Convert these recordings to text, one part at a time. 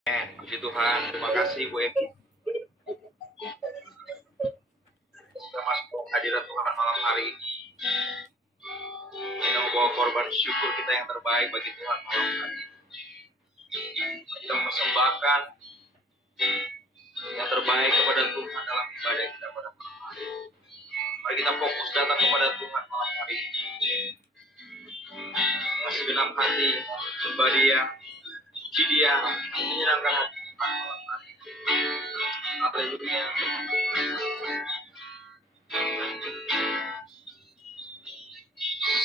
Puji Tuhan, terima kasih Bu Eki. Kita masuk hadirat Tuhan malam hari ini. Kita membawa korban syukur kita yang terbaik bagi Tuhan malam hari ini. Kita mempersembahkan yang terbaik kepada Tuhan dalam ibadah kita pada malam hari ini. Mari kita fokus datang kepada Tuhan malam hari ini. Dengan segenap hati, sembah Dia, puji Dia, menyenangkan hati Tuhan malam hari ini. Haleluya.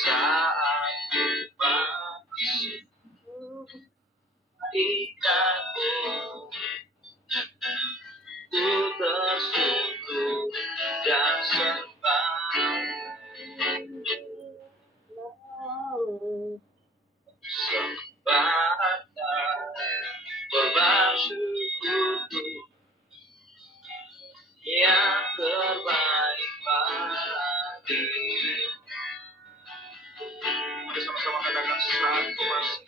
Saat ku masuk di dalam ku tersungkur dan sembah korban syukurku yang terbaik bagi. Mari sama-sama katakan saat ku masuk.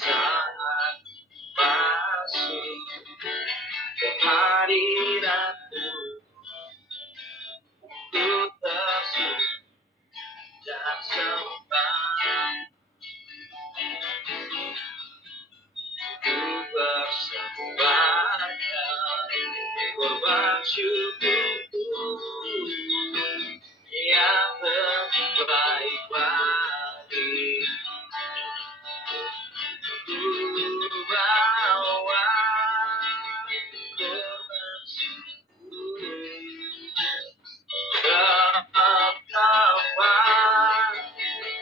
Saat masuk ke hadiratmu, ku tersungkur dan sembah, ku persembahkan korban syukurku yang terbaik bagi. Ku bawa korban syukur berkapal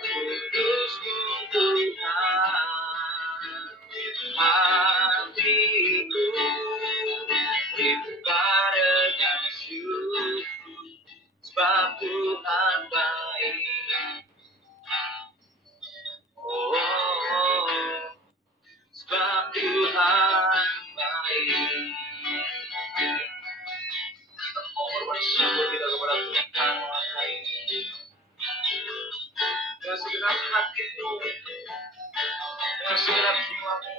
kudus-Mu Tuhan. Hatiku ribukan dengan syukur sebab Tuhan baik. Oh, sebab Tuhan baik. Kita mau bersyukur kita kepada Tuhan malam hari ini. Dengan segenap hatimu, dengan segenap jiwamu,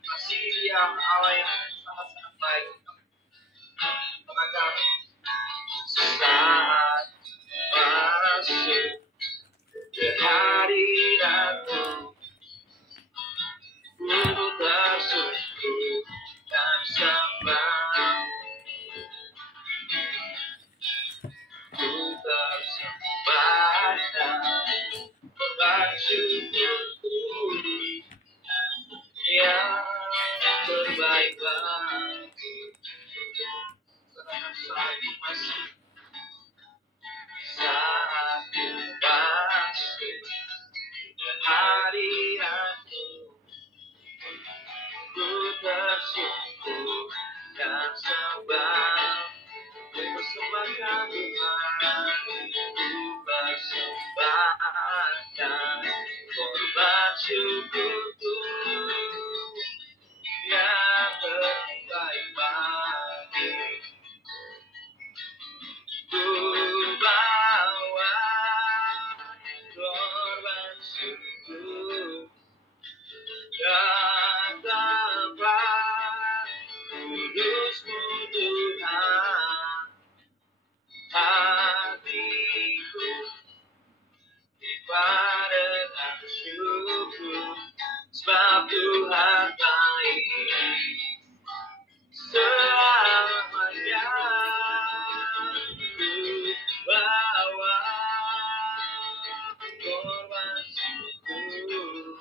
kasih Dia Allah yang sangat-sangat baik. Katakan saat masuk ke hadiratmu, ku tersungkur dan sembah, ku persembahkan korban syukurku yang terbaik bagi. Saat ku masuk, saat ku masuk ke hadiratmu, ku tersungkur dan sembah, ku persembahkan Tuhan, ku persembahkan korban syukurku yang terbaik bagi. Ku bawa korban syukur dan tempat kudus-Mu Tuhan. Hatiku ribukan dengan syukur sebab Tuhan baik. Selamanya ku bawa korban syukur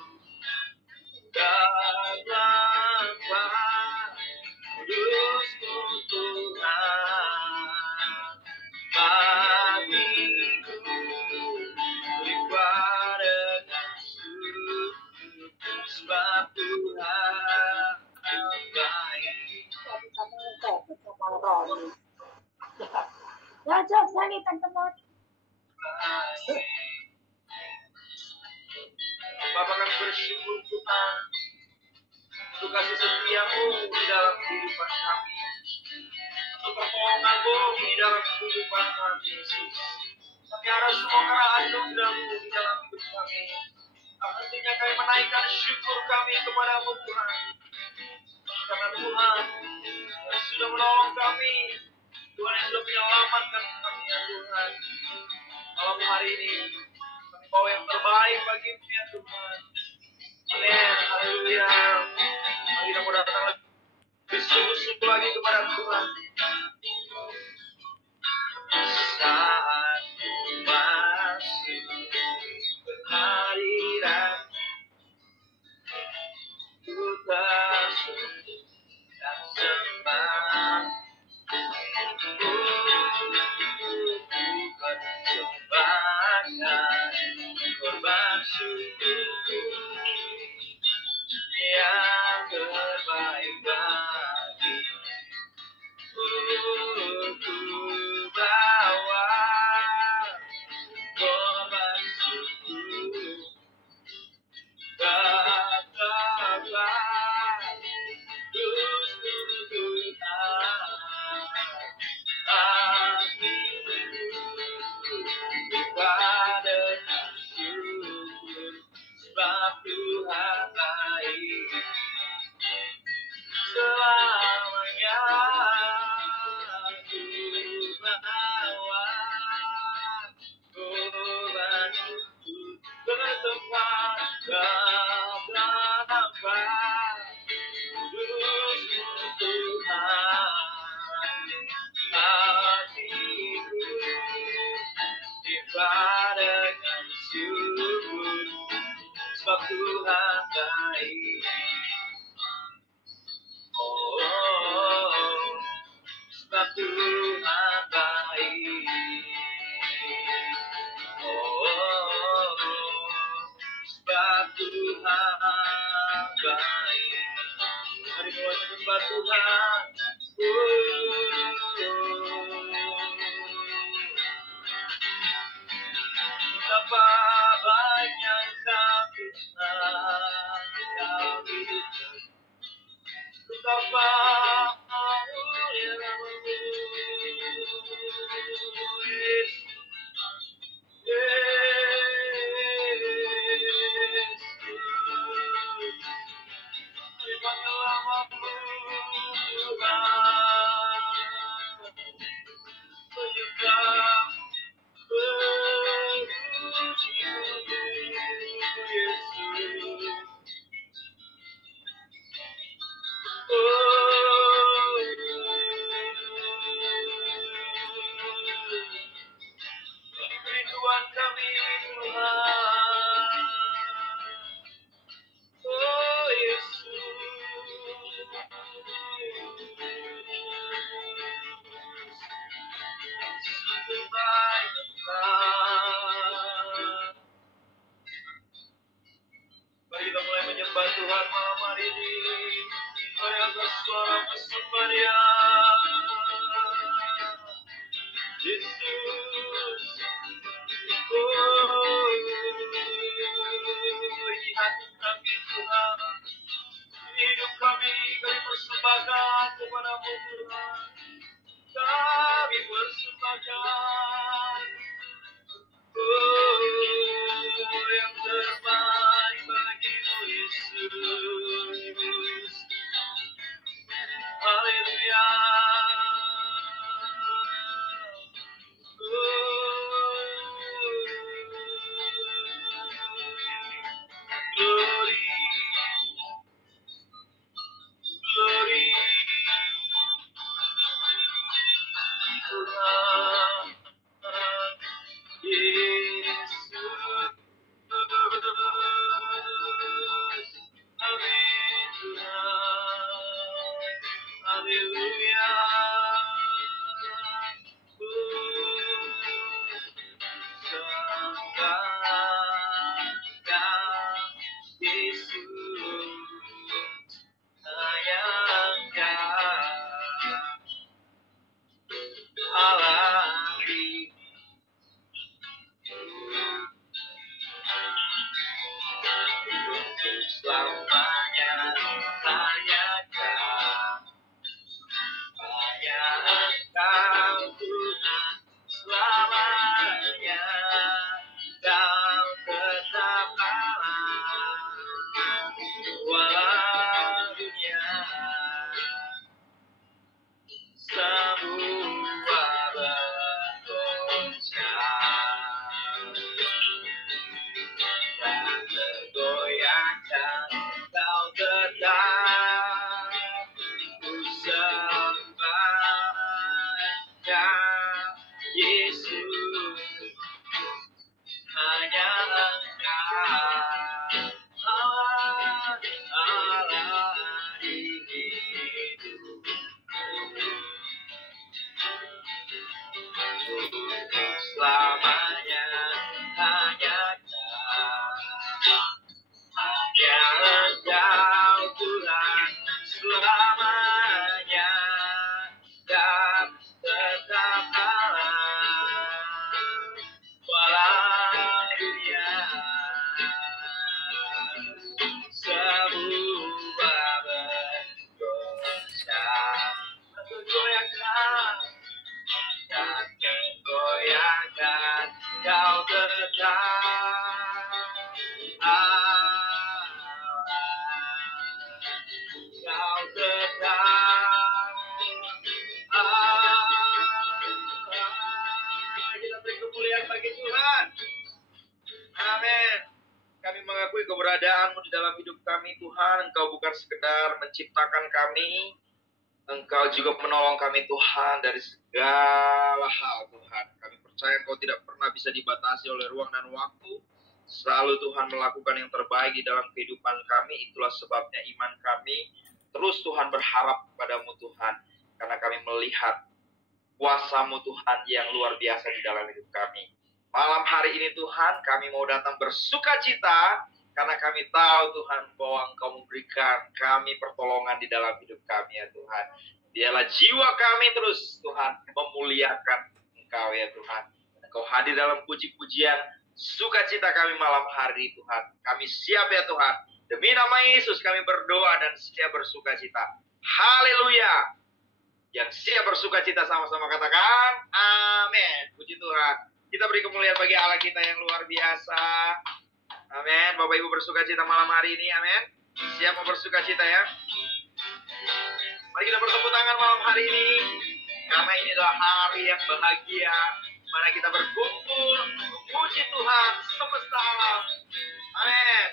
dan tempat kudus-Mu Tuhan. Hatiku ribukan dengan syukur sebab Tuhan baik. Ya, Jok, nyanyi Tante Mot. Bapa, kami bersyukur Tuhan untuk kasih setia-Mu di dalam kehidupan kami, untuk pertolongan-Mu di dalam kehidupan kami, Yesus. Kami harap semua karena anugerah-Mu di dalam hidup kami. Hentinya kami menaikkan syukur kami kepadamu Tuhan. Karena Tuhan yang sudah menolong kami, Tuhan yang sudah menyelamatkan kami ya Tuhan. Malam hari ini kami bawa yang terbaik bagimu ya Tuhan. Amin, haleluya. Mari kita mau datang lebih sungguh-sungguh lagi kepada Tuhan. Saat masuk kehadiran ku tersentuh dan sembah. Persembahkan korban syukur yang terbaik bagi ku bawa korban syukur katakan pada syukur sebab Tuhan baik selamanya. Ku bawa korban syukur bertempat berapa kudusmu Tuhan. Hatiku dengan syukur sebab Tuhan baik. Oh, sebab Tuhan baik. Oh, sebab Tuhan baik. Mari mulai menyembah Tuhan. Betapa banyak kasih Kau berikan. Betapa mulia namamu, Yesus. Kami panggil namamu, Tuhan. Menyembah, memuji-Mu, Yesus. Kerinduan kami Tuhan. Oh Yesus. Sungguh baik Tuhan. Mari kita mulai menyembah Tuhan malam hari ini. Mari angkat suara bersembah Dia. Yesus. Oh, ini hati kami Tuhan. Ini hidup kami persembahkan kepadamu Tuhan. Kami persembahkan. Oh, yang terbaik bagimu Yesus. Haleluya. Glory, glory, Tuhan, Yesus. Amin Tuhan. Haleluya. Sembahkan Yesus, sayangkan Allah ini. Untuk selamanya tanyakan hanya Engkau Tuhan selamanya. Kau tetap Allah Allah di hidup untuk selamanya hanya yang Engkau Tuhan selamanya dan tetap Allah walau dunia semua bergoncang bergoyangkan dan menggoyangkan kau tetap Allah, kau tetap Allah. Kita beri kemuliaan bagi Tuhan. Amin. Kami mengakui keberadaan-Mu di dalam hidup kami, Tuhan. Engkau bukan sekedar menciptakan kami, Engkau juga menolong kami, Tuhan, dari segala hal, Tuhan. Kami percaya Engkau tidak pernah bisa dibatasi oleh ruang dan waktu. Selalu Tuhan melakukan yang terbaik di dalam kehidupan kami. Itulah sebabnya iman kami terus Tuhan berharap kepadamu, Tuhan. Karena kami melihat kuasa-Mu, Tuhan, yang luar biasa di dalam hidup kami. Malam hari ini, Tuhan, kami mau datang bersuka cita karena kami tahu, Tuhan, bahwa Engkau memberikan kami pertolongan di dalam hidup kami, ya Tuhan. Dialah jiwa kami terus, Tuhan, memuliakan Engkau, ya Tuhan. Engkau hadir dalam puji-pujian sukacita kami malam hari, Tuhan. Kami siap, ya Tuhan. Demi nama Yesus kami berdoa dan siap bersukacita. Haleluya. Yang siap bersukacita sama-sama katakan, amin. Puji Tuhan. Kita beri kemuliaan bagi Allah kita yang luar biasa. Amin. Bapak Ibu bersukacita malam hari ini. Amin. Siap mau bersukacita ya. Mari kita bertepuk tangan malam hari ini. Karena ini adalah hari yang bahagia. Mana kita berkumpul memuji Tuhan semesta alam. Amin.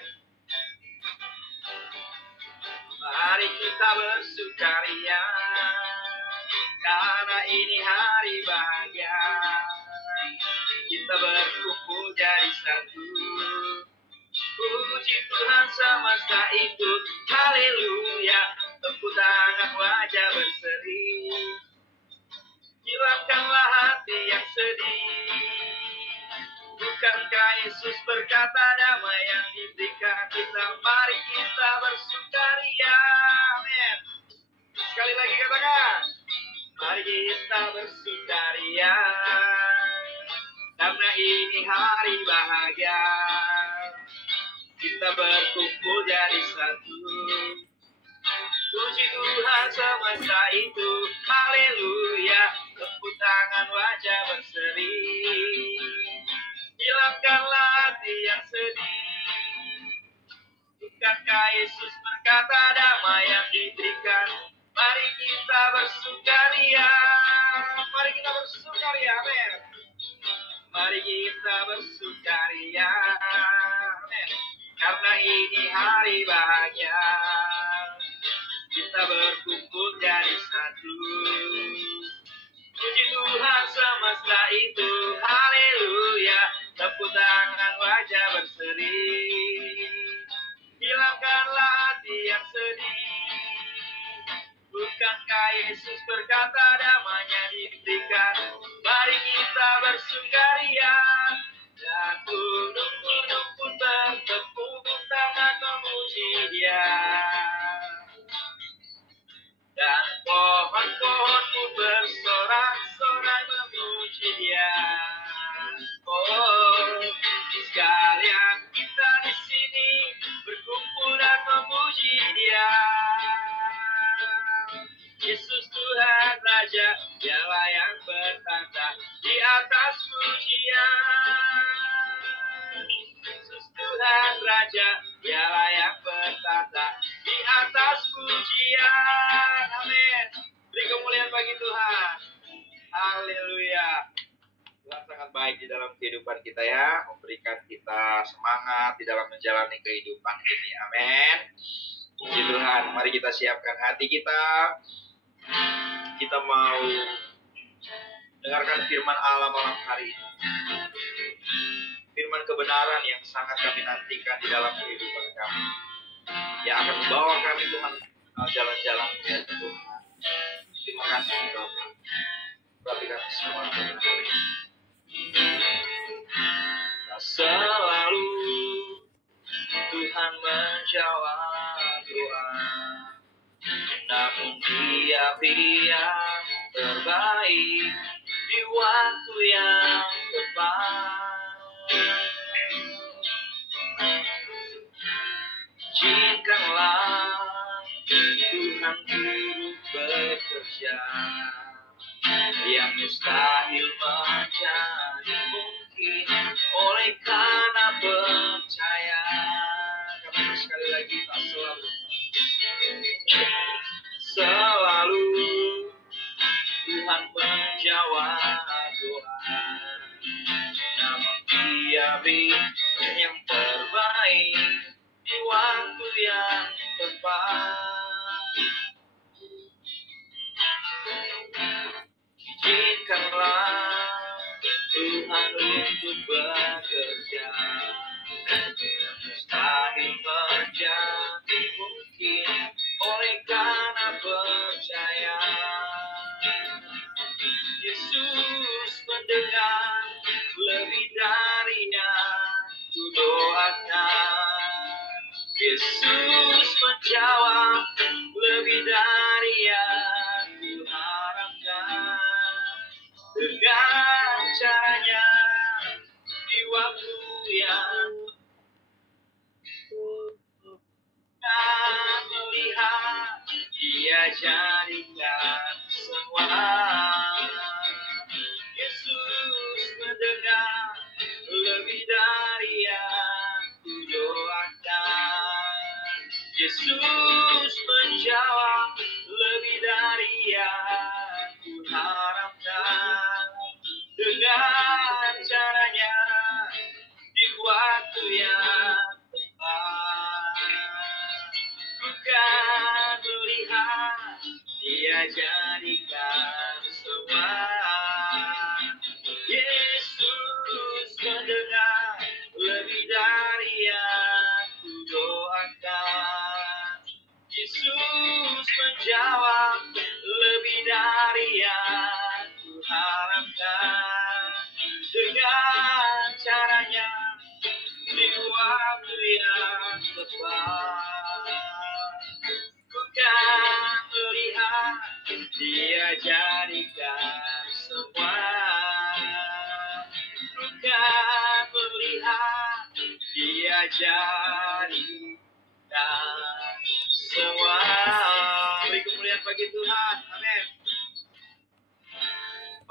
Mari kita bersukaria. Karena ini hari bahagia. Kita berkumpul jadi satu. Puji Tuhan semesta itu, haleluya. Tepuk tangan wajah berseri. Hilangkanlah hati yang sedih. Bukankah Yesus berkata damai yang diberikan kita? Mari kita bersukaria. Amin. Sekali lagi katakan. Mari kita bersukaria. Karena ini hari bahagia. Kita berkumpul jadi satu. Puji Tuhan semesta itu, haleluya. Tepuk tangan wajah berseri. Hilangkanlah hati yang sedih. Bukankah Yesus berkata damai yang diberikan? Mari kita bersukaria. Mari kita bersukaria, amin. Mari kita bersukaria, amin. Karena ini hari bahagia. Kita berkumpul jadi satu. Puji Tuhan semesta itu, haleluya. Tepuk tangan wajah berseri. Hilangkanlah hati yang sedih. Bukankah Yesus berkata damai-Nya diberikan? Mari kita bersukaria. Dan gunung-gunung pun bertepuk tangan memuji Dia. Dan pohon-pohon pun bersorak-sorai memuji Dia. Oh, sekalian kita di sini berkumpul dan memuji Dia. Yesus Tuhan Raja, Dialah yang bertata di atas pujian. Yesus Tuhan Raja, Dialah yang bertata di atas pujian. Amin. Beri kemuliaan bagi Tuhan. Haleluya. Tuhan sangat baik di dalam kehidupan kita ya, memberikan kita semangat di dalam menjalani kehidupan ini. Amin. Puji Tuhan. Mari kita siapkan hati kita. Kita mau dengarkan firman Allah malam hari ini. Firman kebenaran yang sangat kami nantikan di dalam kehidupan kami. yang akan membawa kami Tuhan jalan-jalan ya Tuhan. Terima kasih Bapak. Berarti kami semua Tuhan hari ini. Tak selalu Tuhan menjawab doa, namun Dia yang terbaik di waktu yang tepat. Izinkanlah Tuhan turut bekerja, yang mustahil menjadi mungkin oleh karena percaya. Katakan sekali lagi, tak selalu Tuhan menjawab doa, namun Dia yang terbaik di waktu yang tepat. Izinkanlah Tuhan untuk bekerja, yang mustahil menjadi mungkin oleh karena percaya. Yesus mendengar lebih dari yang kudoakan. Yesus menjawab lebih dari yang kuharapkan. Dengan caranya di waktu yang tak melihat, Dia jadikan semua. Yesus mendengar lebih dari yang kudoakan. Yesus menjawab lebih dari yang kuharapkan. Dengan caranya di waktu yang tepat. Bukan melihat, Dia jadikan semua. Yesus mendengar lebih dari yang kudoakan. Yesus menjawab lebih dari yang kuharapkan. Dengan caranya di waktu yang tepat. Bukan melihat, Dia jadikan semua. Bukan melihat, Dia jadikan semua. Beri kemuliaan bagi Tuhan. Amin.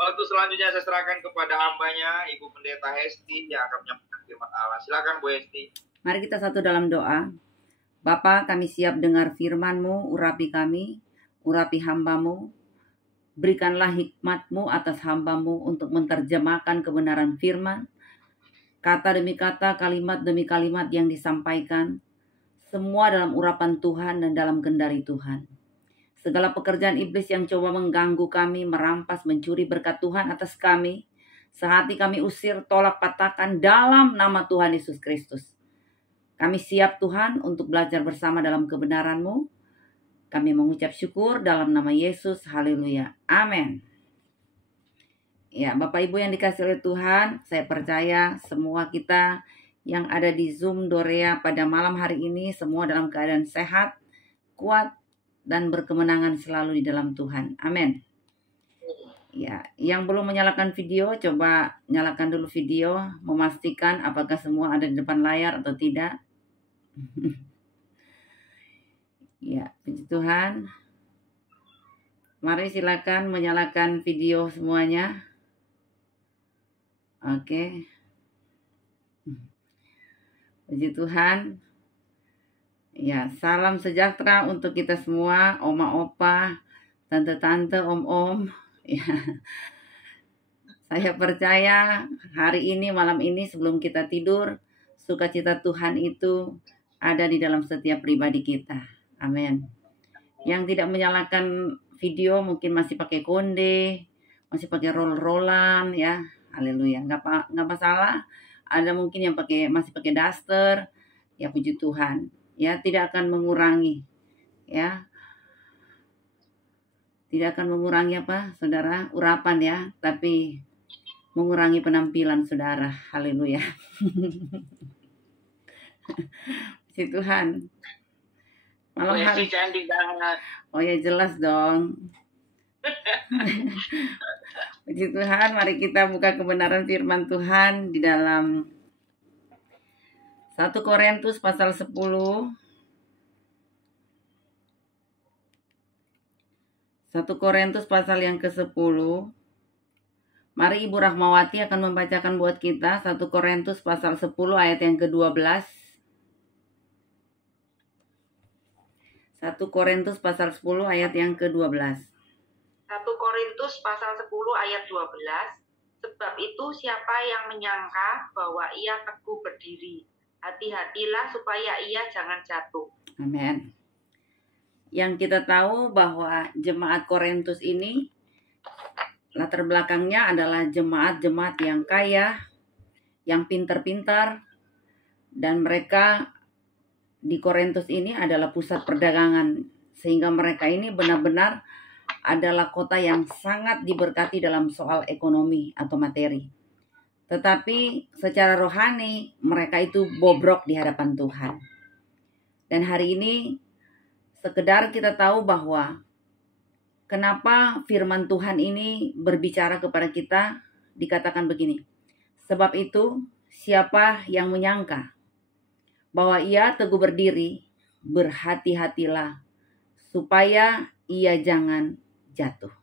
Waktu selanjutnya saya serahkan kepada hambanya, Ibu Pendeta Hesti, yang akan menyampaikan firman Allah. Silakan Bu Hesti. Mari kita satu dalam doa. Bapa, kami siap dengar firman-Mu, urapi kami, urapi hamba-Mu. Berikanlah hikmat-Mu atas hamba-Mu untuk menerjemahkan kebenaran firman. Kata demi kata, kalimat demi kalimat yang disampaikan. Semua dalam urapan Tuhan dan dalam kendali Tuhan. Segala pekerjaan iblis yang coba mengganggu kami, merampas, mencuri berkat Tuhan atas kami, sehati kami usir, tolak, patahkan dalam nama Tuhan Yesus Kristus. Kami siap Tuhan untuk belajar bersama dalam kebenaran-Mu. Kami mengucap syukur dalam nama Yesus. Haleluya. Amin. Ya, Bapak Ibu yang dikasihi oleh Tuhan, saya percaya semua kita yang ada di Zoom Dorea pada malam hari ini, semua dalam keadaan sehat, kuat, dan berkemenangan selalu di dalam Tuhan. Amin. Ya, yang belum menyalakan video, coba nyalakan dulu video, memastikan apakah semua ada di depan layar atau tidak. Ya, puji Tuhan. Mari silakan menyalakan video semuanya. Oke. Puji Tuhan. Ya, salam sejahtera untuk kita semua, oma opa, tante-tante, om-om. Ya. Saya percaya hari ini, malam ini sebelum kita tidur, sukacita Tuhan itu ada di dalam setiap pribadi kita. Amin. Yang tidak menyalakan video mungkin masih pakai konde, masih pakai roll-rollan ya. Haleluya. Nggak masalah. Ada mungkin yang masih pakai daster. Ya puji Tuhan. ya, tidak akan mengurangi, ya. Tidak akan mengurangi apa, saudara, urapan ya, tapi mengurangi penampilan saudara. Haleluya. Puji Tuhan. Malam hari. Cantik banget. Oh ya, jelas dong. Puji Tuhan, mari kita buka kebenaran firman Tuhan di dalam 1 Korintus pasal 10. 1 Korintus pasal yang ke-10. Mari Ibu Rahmawati akan membacakan buat kita 1 Korintus pasal 10 ayat yang ke-12. 1 Korintus pasal 10 ayat yang ke-12. 1 Korintus pasal 10 ayat 12. Sebab itu siapa yang menyangka bahwa ia teguh berdiri, hati-hatilah supaya ia jangan jatuh. Amin. Yang kita tahu bahwa jemaat Korintus ini latar belakangnya adalah jemaat-jemaat yang kaya, yang pintar-pintar, dan mereka di Korintus ini adalah pusat perdagangan, sehingga mereka ini benar-benar adalah kota yang sangat diberkati dalam soal ekonomi atau materi. Tetapi secara rohani mereka itu bobrok di hadapan Tuhan. Dan hari ini sekedar kita tahu bahwa kenapa firman Tuhan ini berbicara kepada kita, dikatakan begini. Sebab itu, siapa yang menyangka bahwa ia teguh berdiri, berhati-hatilah, supaya ia jangan jatuh.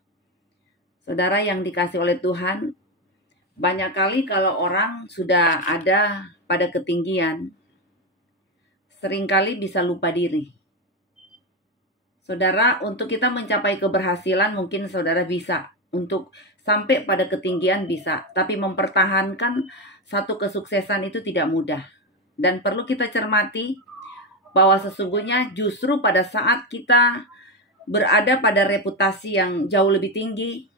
Saudara yang dikasih oleh Tuhan, banyak kali kalau orang sudah ada pada ketinggian, seringkali bisa lupa diri. Saudara, untuk kita mencapai keberhasilan mungkin saudara bisa. Untuk sampai pada ketinggian bisa. Tapi mempertahankan satu kesuksesan itu tidak mudah. Dan perlu kita cermati bahwa sesungguhnya justru pada saat kita berada pada reputasi yang jauh lebih tinggi,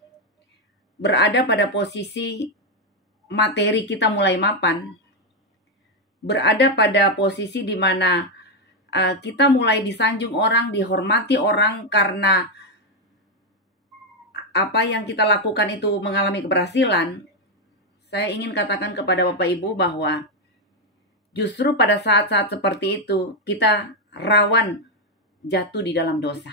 berada pada posisi materi kita mulai mapan, berada pada posisi di mana kita mulai disanjung orang, dihormati orang karena apa yang kita lakukan itu mengalami keberhasilan. Saya ingin katakan kepada Bapak Ibu bahwa justru pada saat-saat seperti itu kita rawan jatuh di dalam dosa.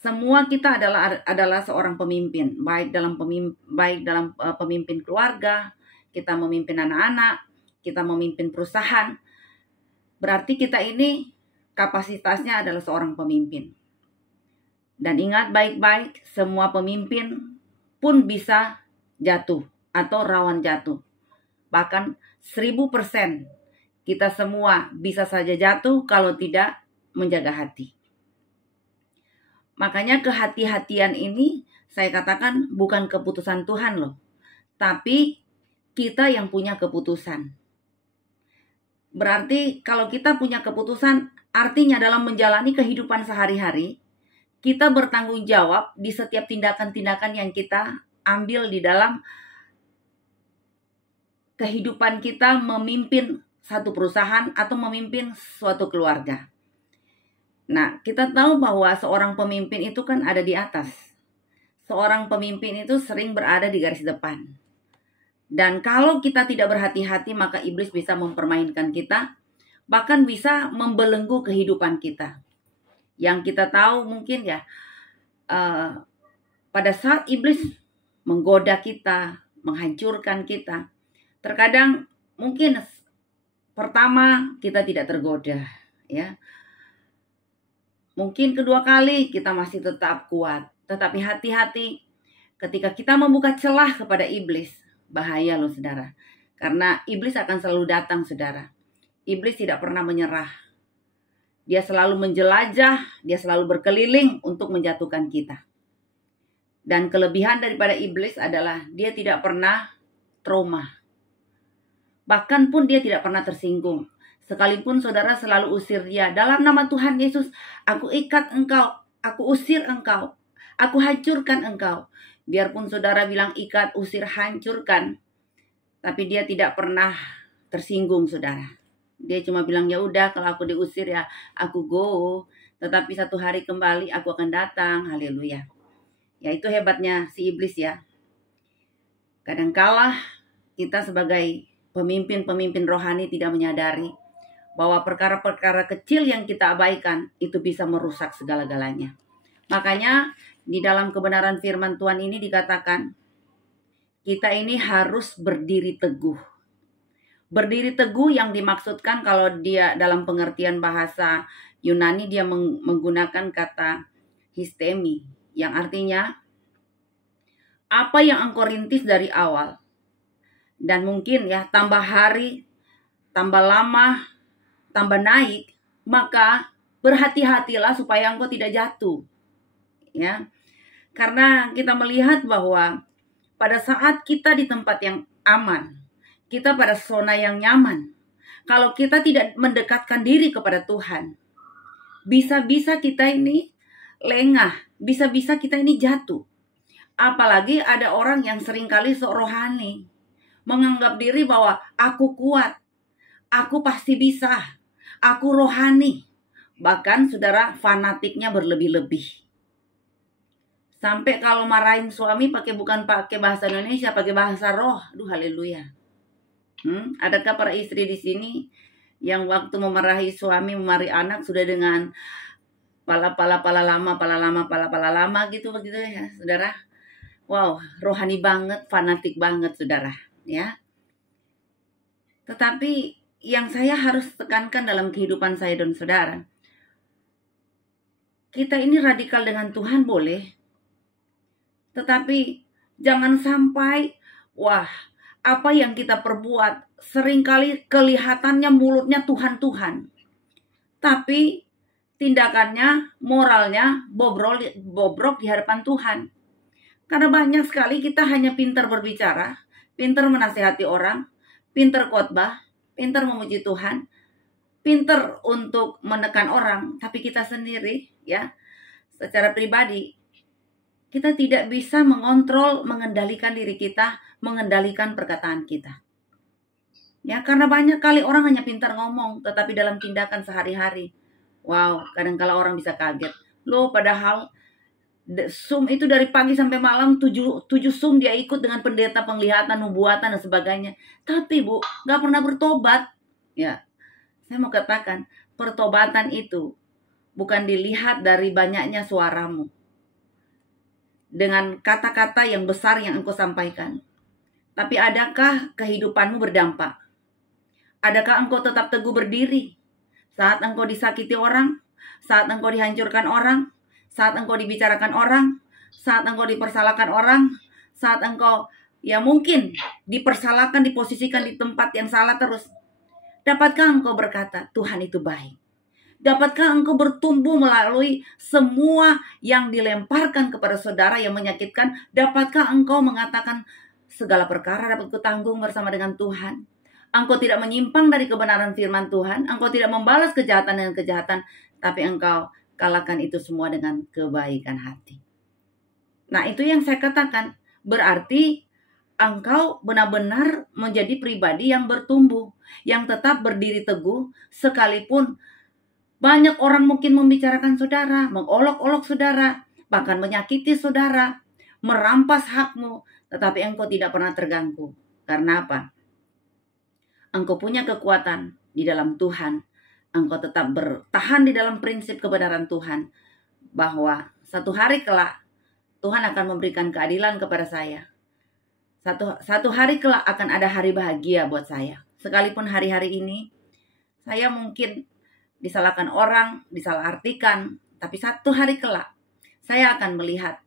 Semua kita adalah seorang pemimpin, baik dalam pemimpin keluarga, kita memimpin anak-anak, kita memimpin perusahaan. Berarti kita ini kapasitasnya adalah seorang pemimpin. Dan ingat baik-baik, semua pemimpin pun bisa jatuh atau rawan jatuh. Bahkan 1000% kita semua bisa saja jatuh kalau tidak menjaga hati. Makanya kehati-hatian ini saya katakan bukan keputusan Tuhan loh. Tapi kita yang punya keputusan. Berarti kalau kita punya keputusan, artinya dalam menjalani kehidupan sehari-hari, kita bertanggung jawab di setiap tindakan-tindakan yang kita ambil di dalam kehidupan kita memimpin satu perusahaan atau memimpin suatu keluarga. Nah, kita tahu bahwa seorang pemimpin itu kan ada di atas. Seorang pemimpin itu sering berada di garis depan. Dan kalau kita tidak berhati-hati, maka iblis bisa mempermainkan kita, bahkan bisa membelenggu kehidupan kita. Yang kita tahu mungkin ya, pada saat iblis menggoda kita, menghancurkan kita, terkadang mungkin pertama kita tidak tergoda, ya. Mungkin kedua kali kita masih tetap kuat, tetapi hati-hati ketika kita membuka celah kepada iblis. Bahaya loh saudara. Karena iblis akan selalu datang saudara. Iblis tidak pernah menyerah. Dia selalu menjelajah, dia selalu berkeliling untuk menjatuhkan kita. Dan kelebihan daripada iblis adalah dia tidak pernah trauma. Bahkan pun dia tidak pernah tersinggung. Sekalipun saudara selalu usir dia. Dalam nama Tuhan Yesus, aku ikat engkau, aku usir engkau, aku hancurkan engkau. Biarpun saudara bilang ikat, usir, hancurkan, tapi dia tidak pernah tersinggung saudara. Dia cuma bilang, ya udah kalau aku diusir ya aku go. Tetapi satu hari kembali aku akan datang. Haleluya. Ya itu hebatnya si iblis ya. Kadangkala kita sebagai pemimpin-pemimpin rohani tidak menyadari bahwa perkara-perkara kecil yang kita abaikan itu bisa merusak segala-galanya. Makanya di dalam kebenaran firman Tuhan ini dikatakan kita ini harus berdiri teguh. Berdiri teguh yang dimaksudkan kalau dia dalam pengertian bahasa Yunani dia menggunakan kata histemi yang artinya apa yang engkau rintis dari awal. Dan mungkin ya tambah hari, tambah lama, tambah naik, maka berhati-hatilah supaya engkau tidak jatuh. Ya. Karena kita melihat bahwa pada saat kita di tempat yang aman, kita pada zona yang nyaman, kalau kita tidak mendekatkan diri kepada Tuhan, bisa-bisa kita ini lengah, bisa-bisa kita ini jatuh. Apalagi ada orang yang seringkali sok rohani, menganggap diri bahwa aku kuat, aku pasti bisa, aku rohani. Bahkan saudara fanatiknya berlebih-lebih. Sampai kalau marahin suami bukan pakai bahasa Indonesia, pakai bahasa roh. Aduh haleluya. Adakah para istri di sini yang waktu memarahi suami, memarahi anak sudah dengan pala lama gitu begitu ya, saudara? Wow, rohani banget, fanatik banget, saudara, ya. Tetapi yang saya harus tekankan dalam kehidupan saya dan saudara, kita ini radikal dengan Tuhan boleh, tetapi jangan sampai, apa yang kita perbuat seringkali kelihatannya mulutnya Tuhan-Tuhan, tapi tindakannya, moralnya bobrok di hadapan Tuhan. Karena banyak sekali kita hanya pintar berbicara, pintar menasihati orang, pintar khotbah, pintar memuji Tuhan, pintar untuk menekan orang, tapi kita sendiri ya, secara pribadi kita tidak bisa mengontrol, mengendalikan diri kita, mengendalikan perkataan kita. Ya, karena banyak kali orang hanya pintar ngomong, tetapi dalam tindakan sehari-hari, kadang-kala orang bisa kaget. Loh, padahal Zoom itu dari pagi sampai malam 7 Zoom dia ikut dengan pendeta, penglihatan, nubuatan dan sebagainya. Tapi Bu, gak pernah bertobat. Ya, saya mau katakan, pertobatan itu bukan dilihat dari banyaknya suaramu, dengan kata-kata yang besar yang engkau sampaikan. Tapi adakah kehidupanmu berdampak? Adakah engkau tetap teguh berdiri saat engkau disakiti orang, saat engkau dihancurkan orang, saat engkau dibicarakan orang, saat engkau dipersalahkan orang, saat engkau ya mungkin dipersalahkan, diposisikan di tempat yang salah terus? Dapatkah engkau berkata, Tuhan itu baik? Dapatkah engkau bertumbuh melalui semua yang dilemparkan kepada saudara yang menyakitkan? Dapatkah engkau mengatakan segala perkara dapat kutanggung bersama dengan Tuhan? Engkau tidak menyimpang dari kebenaran firman Tuhan. Engkau tidak membalas kejahatan dengan kejahatan. Tapi engkau kalahkan itu semua dengan kebaikan hati. Nah, itu yang saya katakan. Berarti engkau benar-benar menjadi pribadi yang bertumbuh, yang tetap berdiri teguh, sekalipun banyak orang mungkin membicarakan saudara, mengolok-olok saudara, bahkan menyakiti saudara, merampas hakmu, tetapi engkau tidak pernah terganggu. Karena apa? Engkau punya kekuatan di dalam Tuhan. Engkau tetap bertahan di dalam prinsip kebenaran Tuhan, bahwa satu hari kelak Tuhan akan memberikan keadilan kepada saya. Satu hari kelak akan ada hari bahagia buat saya. Sekalipun hari-hari ini saya mungkin disalahkan orang, disalahartikan, tapi satu hari kelak saya akan melihat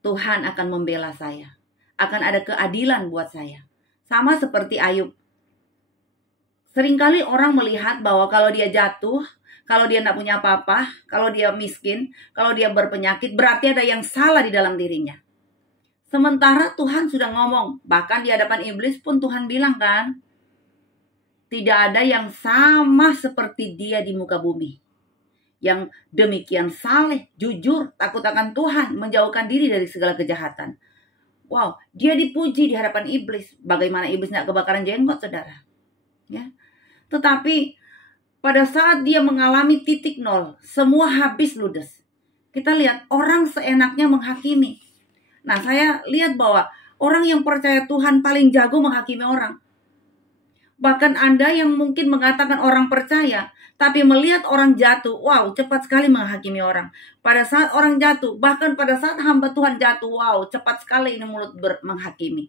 Tuhan akan membela saya. Akan ada keadilan buat saya. Sama seperti Ayub. Seringkali orang melihat bahwa kalau dia jatuh, kalau dia tidak punya apa-apa, kalau dia miskin, kalau dia berpenyakit, berarti ada yang salah di dalam dirinya. Sementara Tuhan sudah ngomong, bahkan di hadapan iblis pun Tuhan bilang kan, tidak ada yang sama seperti dia di muka bumi. Yang demikian saleh, jujur, takut akan Tuhan, menjauhkan diri dari segala kejahatan. Dia dipuji di hadapan iblis. Bagaimana iblis tidak kebakaran jenggot, saudara? Ya. Tetapi pada saat dia mengalami titik nol, semua habis ludes. Kita lihat orang seenaknya menghakimi. Nah, saya lihat bahwa orang yang percaya Tuhan paling jago menghakimi orang. Bahkan Anda yang mungkin mengatakan orang percaya, tapi melihat orang jatuh, wow, cepat sekali menghakimi orang. Pada saat orang jatuh, bahkan pada saat hamba Tuhan jatuh, wow, cepat sekali ini mulut menghakimi.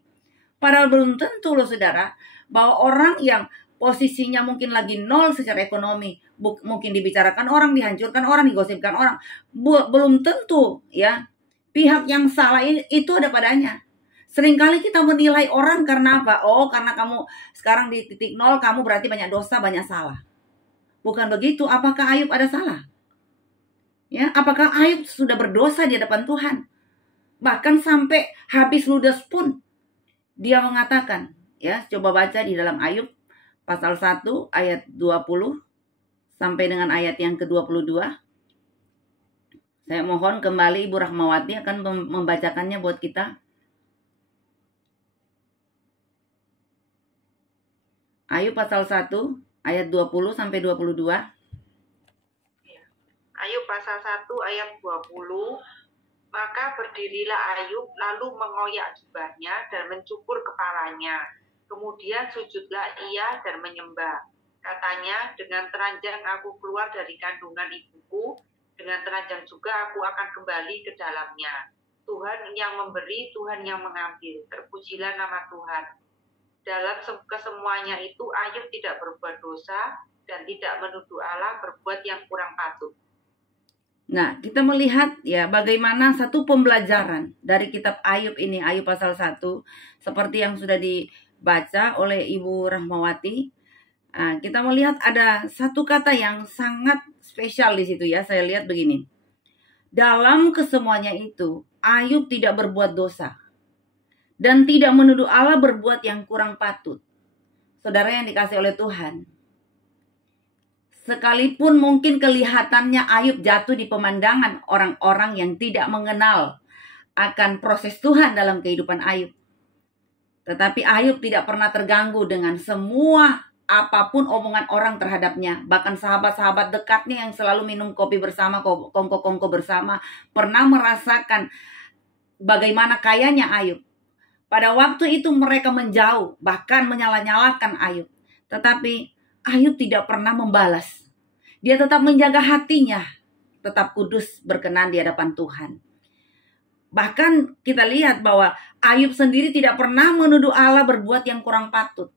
Padahal belum tentu loh saudara, bahwa orang yang posisinya mungkin lagi nol secara ekonomi, mungkin dibicarakan orang, dihancurkan orang, digosipkan orang, belum tentu ya pihak yang salah itu ada padanya. Seringkali kita menilai orang karena apa? Oh, karena kamu sekarang di titik nol, kamu berarti banyak dosa, banyak salah. Bukan begitu. Apakah Ayub ada salah? Ya, apakah Ayub sudah berdosa di hadapan Tuhan? Bahkan sampai habis ludes pun dia mengatakan, ya, coba baca di dalam Ayub pasal 1 ayat 20 sampai dengan ayat yang ke-22. Saya mohon kembali Ibu Rahmawati akan membacakannya buat kita. Ayub pasal 1 ayat 20 sampai 22. Ayub pasal 1 ayat 20. Maka berdirilah Ayub lalu mengoyak jubahnya dan mencukur kepalanya. Kemudian sujudlah ia dan menyembah. Katanya, dengan telanjang aku keluar dari kandungan ibuku, dengan telanjang juga aku akan kembali ke dalamnya. Tuhan yang memberi, Tuhan yang mengambil. Terpujilah nama Tuhan. Dalam kesemuanya itu Ayub tidak berbuat dosa dan tidak menuduh Allah berbuat yang kurang patut. Nah, kita melihat ya bagaimana satu pembelajaran dari kitab Ayub ini, Ayub pasal 1, seperti yang sudah dibaca oleh Ibu Rahmawati. Nah, kita melihat ada satu kata yang sangat spesial di situ ya. Saya lihat begini. Dalam kesemuanya itu, Ayub tidak berbuat dosa dan tidak menuduh Allah berbuat yang kurang patut. Saudara yang dikasih oleh Tuhan, sekalipun mungkin kelihatannya Ayub jatuh di pemandangan orang-orang yang tidak mengenal akan proses Tuhan dalam kehidupan Ayub, tetapi Ayub tidak pernah terganggu dengan semua apapun omongan orang terhadapnya. Bahkan sahabat-sahabat dekatnya yang selalu minum kopi bersama, kongko-kongko bersama, pernah merasakan bagaimana kayanya Ayub. Pada waktu itu mereka menjauh, bahkan menyalah-nyalahkan Ayub. Tetapi Ayub tidak pernah membalas. Dia tetap menjaga hatinya, tetap kudus berkenan di hadapan Tuhan. Bahkan kita lihat bahwa Ayub sendiri tidak pernah menuduh Allah berbuat yang kurang patut.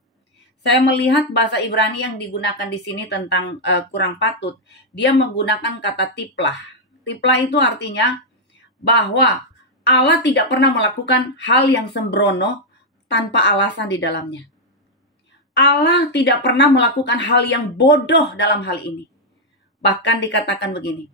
Saya melihat bahasa Ibrani yang digunakan di sini tentang kurang patut. Dia menggunakan kata tiplah. Tiplah itu artinya bahwa Allah tidak pernah melakukan hal yang sembrono tanpa alasan di dalamnya. Allah tidak pernah melakukan hal yang bodoh dalam hal ini. Bahkan dikatakan begini,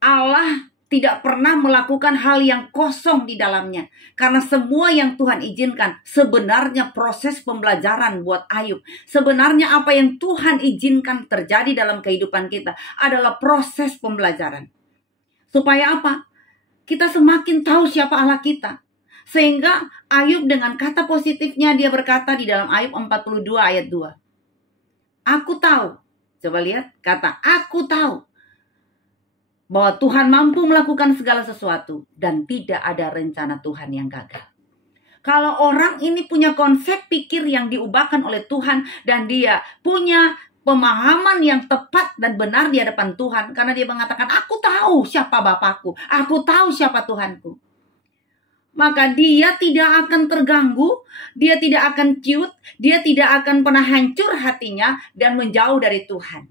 Allah tidak pernah melakukan hal yang kosong di dalamnya. Karena semua yang Tuhan izinkan sebenarnya proses pembelajaran buat Ayub. Sebenarnya apa yang Tuhan izinkan terjadi dalam kehidupan kita adalah proses pembelajaran. Supaya apa? Kita semakin tahu siapa Allah kita. Sehingga Ayub dengan kata positifnya dia berkata di dalam Ayub 42 ayat 2. Aku tahu. Coba lihat kata aku tahu. Bahwa Tuhan mampu melakukan segala sesuatu dan tidak ada rencana Tuhan yang gagal. Kalau orang ini punya konsep pikir yang diubahkan oleh Tuhan dan dia punya pemahaman yang tepat dan benar di hadapan Tuhan, karena dia mengatakan aku tahu siapa Bapakku, aku tahu siapa Tuhanku, maka dia tidak akan terganggu, dia tidak akan ciut, dia tidak akan pernah hancur hatinya dan menjauh dari Tuhan.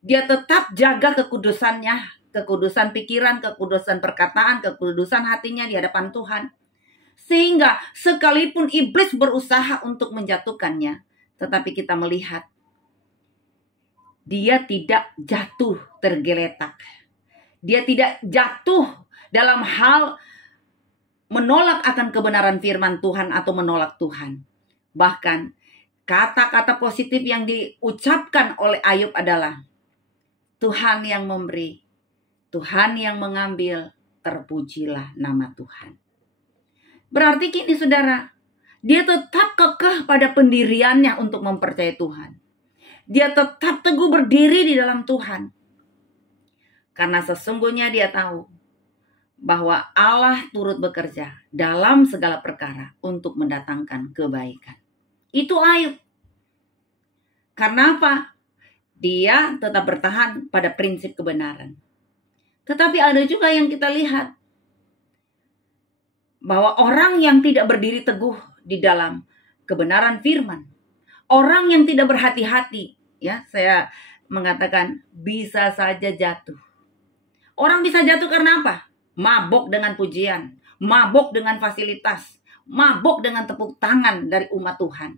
Dia tetap jaga kekudusannya, kekudusan pikiran, kekudusan perkataan, kekudusan hatinya di hadapan Tuhan. Sehingga sekalipun iblis berusaha untuk menjatuhkannya, tetapi kita melihat dia tidak jatuh tergeletak. Dia tidak jatuh dalam hal menolak akan kebenaran firman Tuhan atau menolak Tuhan. Bahkan kata-kata positif yang diucapkan oleh Ayub adalah Tuhan yang memberi, Tuhan yang mengambil, terpujilah nama Tuhan. Berarti kini saudara, dia tetap kekeh pada pendiriannya untuk mempercayai Tuhan. Dia tetap teguh berdiri di dalam Tuhan. Karena sesungguhnya dia tahu bahwa Allah turut bekerja dalam segala perkara untuk mendatangkan kebaikan. Itu Ayub. Karena apa? Dia tetap bertahan pada prinsip kebenaran. Tetapi ada juga yang kita lihat bahwa orang yang tidak berdiri teguh di dalam kebenaran firman, orang yang tidak berhati-hati, ya, saya mengatakan bisa saja jatuh. Orang bisa jatuh karena apa? Mabok dengan pujian, mabok dengan fasilitas, mabok dengan tepuk tangan dari umat Tuhan.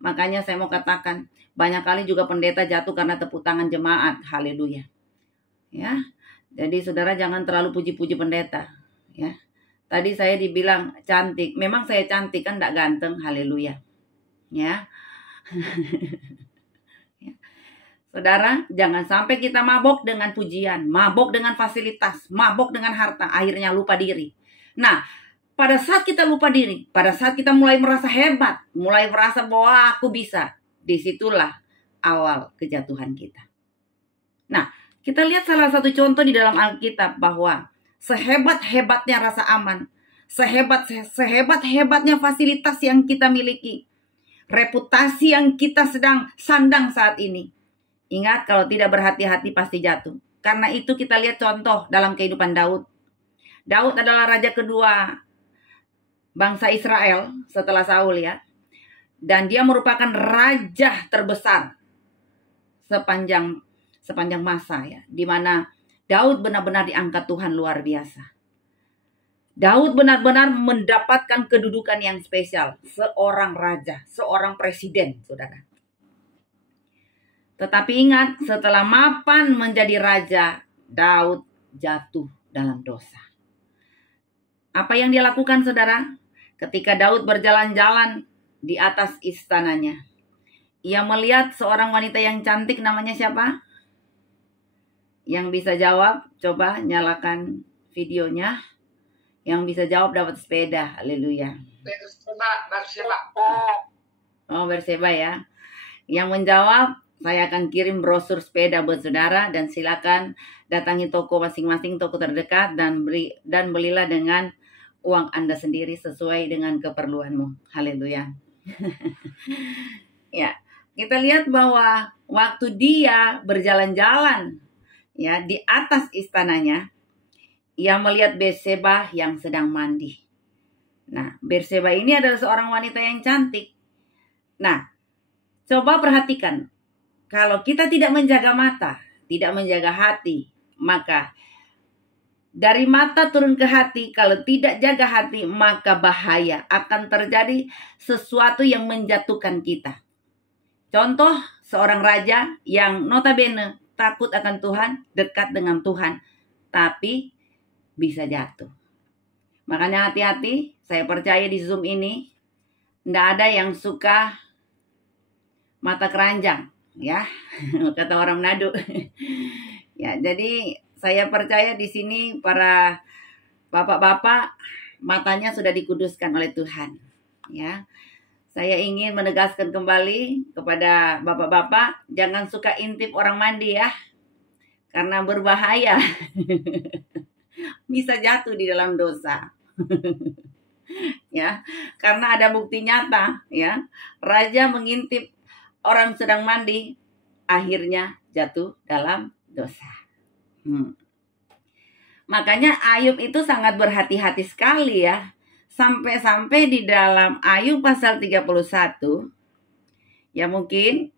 Makanya saya mau katakan, banyak kali juga pendeta jatuh karena tepuk tangan jemaat. Haleluya. Ya. Jadi saudara jangan terlalu puji-puji pendeta, ya. Tadi saya dibilang cantik. Memang saya cantik kan, enggak ganteng. Haleluya. Ya. Saudara, jangan sampai kita mabok dengan pujian, mabok dengan fasilitas, mabok dengan harta, akhirnya lupa diri. Nah, pada saat kita lupa diri, pada saat kita mulai merasa hebat, mulai merasa bahwa aku bisa, disitulah awal kejatuhan kita. Nah, kita lihat salah satu contoh di dalam Alkitab bahwa sehebat-hebatnya rasa aman, sehebat-hebatnya fasilitas yang kita miliki, reputasi yang kita sedang sandang saat ini, ingat kalau tidak berhati-hati pasti jatuh. Karena itu kita lihat contoh dalam kehidupan Daud. Daud adalah raja kedua bangsa Israel setelah Saul, ya. Dan dia merupakan raja terbesar sepanjang masa, ya, di mana Daud benar-benar diangkat Tuhan luar biasa. Daud benar-benar mendapatkan kedudukan yang spesial, seorang raja, seorang presiden, saudara. Tetapi ingat, setelah mapan menjadi raja, Daud jatuh dalam dosa. Apa yang dia lakukan, saudara? Ketika Daud berjalan-jalan di atas istananya, ia melihat seorang wanita yang cantik, namanya siapa? Yang bisa jawab, coba nyalakan videonya. Yang bisa jawab dapat sepeda. Haleluya. Berseba. Oh, Berseba, ya. Yang menjawab, saya akan kirim brosur sepeda buat saudara, dan silakan datangi toko masing-masing, toko terdekat, dan belilah dengan uang Anda sendiri sesuai dengan keperluanmu. Haleluya. Ya, kita lihat bahwa waktu dia berjalan-jalan, ya, di atas istananya, ia melihat Berseba yang sedang mandi. Nah, Berseba ini adalah seorang wanita yang cantik. Nah, coba perhatikan, kalau kita tidak menjaga mata, tidak menjaga hati, maka dari mata turun ke hati, kalau tidak jaga hati, maka bahaya akan terjadi sesuatu yang menjatuhkan kita. Contoh, seorang raja yang notabene takut akan Tuhan, dekat dengan Tuhan, tapi bisa jatuh. Makanya hati-hati, saya percaya di Zoom ini tidak ada yang suka mata keranjang, ya, kata orang Manado. Ya, jadi saya percaya di sini para bapak-bapak matanya sudah dikuduskan oleh Tuhan, ya. Saya ingin menegaskan kembali kepada bapak-bapak, jangan suka intip orang mandi, ya. Karena berbahaya. Bisa jatuh di dalam dosa. Ya, karena ada bukti nyata, ya. Raja mengintip orang sedang mandi, akhirnya jatuh dalam dosa. Makanya Ayub itu sangat berhati-hati sekali, ya. Sampai-sampai di dalam Ayub pasal 31, ya mungkin,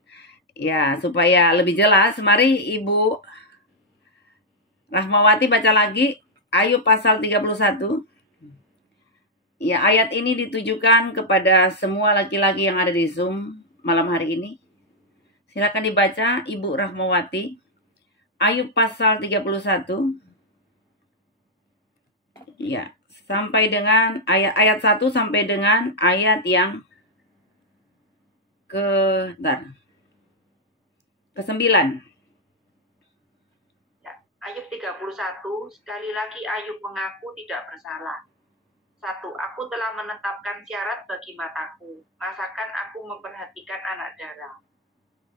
ya supaya lebih jelas, mari Ibu Rahmawati baca lagi Ayub pasal 31. Ya, ayat ini ditujukan kepada semua laki-laki yang ada di Zoom malam hari ini. Silakan dibaca Ibu Rahmawati. Ayub pasal 31. Ya, sampai dengan ayat 1 sampai dengan ayat yang ke-9. Ayub 31, sekali lagi Ayub mengaku tidak bersalah. 1. Aku telah menetapkan syarat bagi mataku, masakan aku memperhatikan anak darah.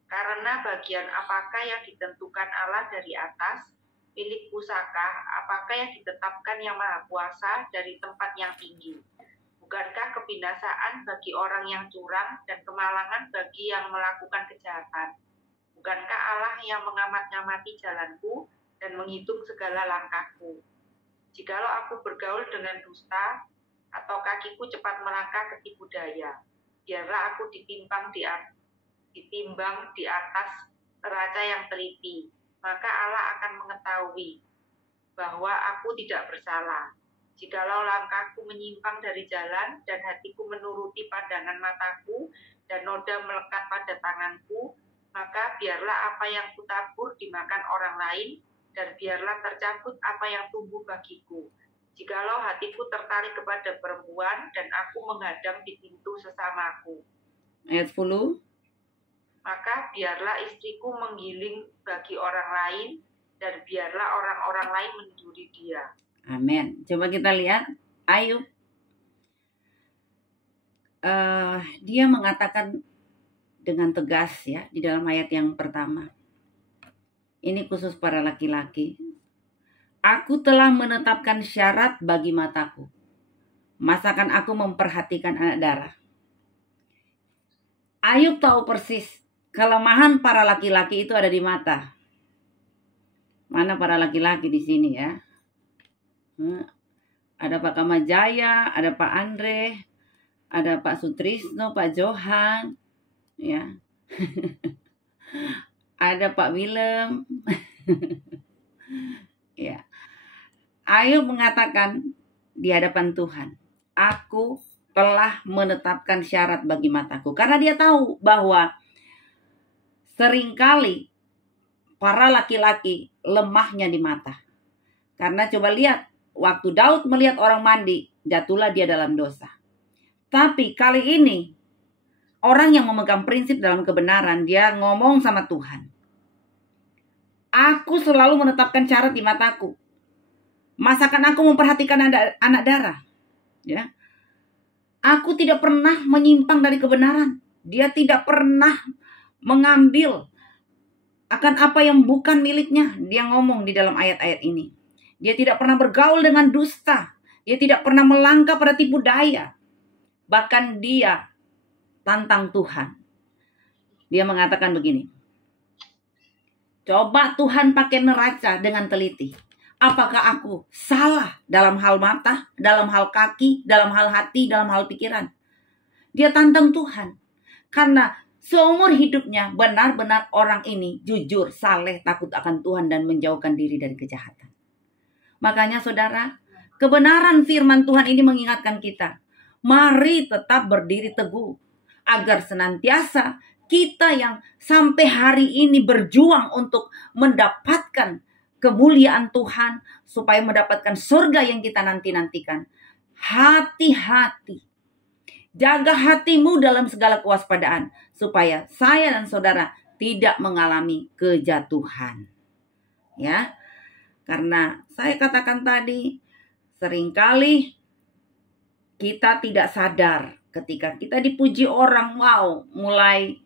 Karena bagian apakah yang ditentukan Allah dari atas, milik pusaka, apakah yang ditetapkan yang Maha Kuasa dari tempat yang tinggi? Bukankah kebinasaan bagi orang yang curang dan kemalangan bagi yang melakukan kejahatan? Bukankah Allah yang mengamat-ngamati jalanku dan menghitung segala langkahku? Jikalau aku bergaul dengan dusta, atau kakiku cepat melangkah ke tipu daya, biarlah aku ditimbang di atas neraca yang teliti, maka Allah akan mengetahui bahwa aku tidak bersalah. Jikalau langkahku menyimpang dari jalan dan hatiku menuruti pandangan mataku dan noda melekat pada tanganku, maka biarlah apa yang kutabur dimakan orang lain dan biarlah tercabut apa yang tumbuh bagiku. Jikalau hatiku tertarik kepada perempuan dan aku menghadang di pintu sesamaku. Ayat 10. Maka biarlah istriku menggiling bagi orang lain dan biarlah orang-orang lain mencuri dia. Amin. Coba kita lihat Ayub. Dia mengatakan dengan tegas ya di dalam ayat yang pertama. Ini khusus para laki-laki. Aku telah menetapkan syarat bagi mataku. Masakan aku memperhatikan anak darah. Ayub tahu persis kelemahan para laki-laki itu ada di mata. Mana para laki-laki di sini ya? Ada Pak Kamajaya, ada Pak Andre, ada Pak Sutrisno, Pak Johan, ya. Ada Pak Willem. Ya. Ayub mengatakan di hadapan Tuhan, aku telah menetapkan syarat bagi mataku. Karena dia tahu bahwa seringkali para laki-laki lemahnya di mata. Karena coba lihat, waktu Daud melihat orang mandi, jatuhlah dia dalam dosa. Tapi kali ini, orang yang memegang prinsip dalam kebenaran, dia ngomong sama Tuhan. Aku selalu menetapkan syarat di mataku. Masakan aku memperhatikan anak darah. Ya. Aku tidak pernah menyimpang dari kebenaran. Dia tidak pernah mengambil akan apa yang bukan miliknya. Dia ngomong di dalam ayat-ayat ini. Dia tidak pernah bergaul dengan dusta. Dia tidak pernah melangkah pada tipu daya. Bahkan dia tantang Tuhan. Dia mengatakan begini. Coba Tuhan pakai neraca dengan teliti. Apakah aku salah dalam hal mata, dalam hal kaki, dalam hal hati, dalam hal pikiran? Dia tantang Tuhan. Karena seumur hidupnya benar-benar orang ini jujur, saleh, takut akan Tuhan dan menjauhkan diri dari kejahatan. Makanya saudara, kebenaran firman Tuhan ini mengingatkan kita. Mari tetap berdiri teguh. Agar senantiasa kita yang sampai hari ini berjuang untuk mendapatkan kemuliaan Tuhan, supaya mendapatkan surga yang kita nanti-nantikan. Hati-hati. Jaga hatimu dalam segala kewaspadaan, supaya saya dan saudara tidak mengalami kejatuhan. Ya, karena saya katakan tadi, seringkali kita tidak sadar ketika kita dipuji orang, wow, mulai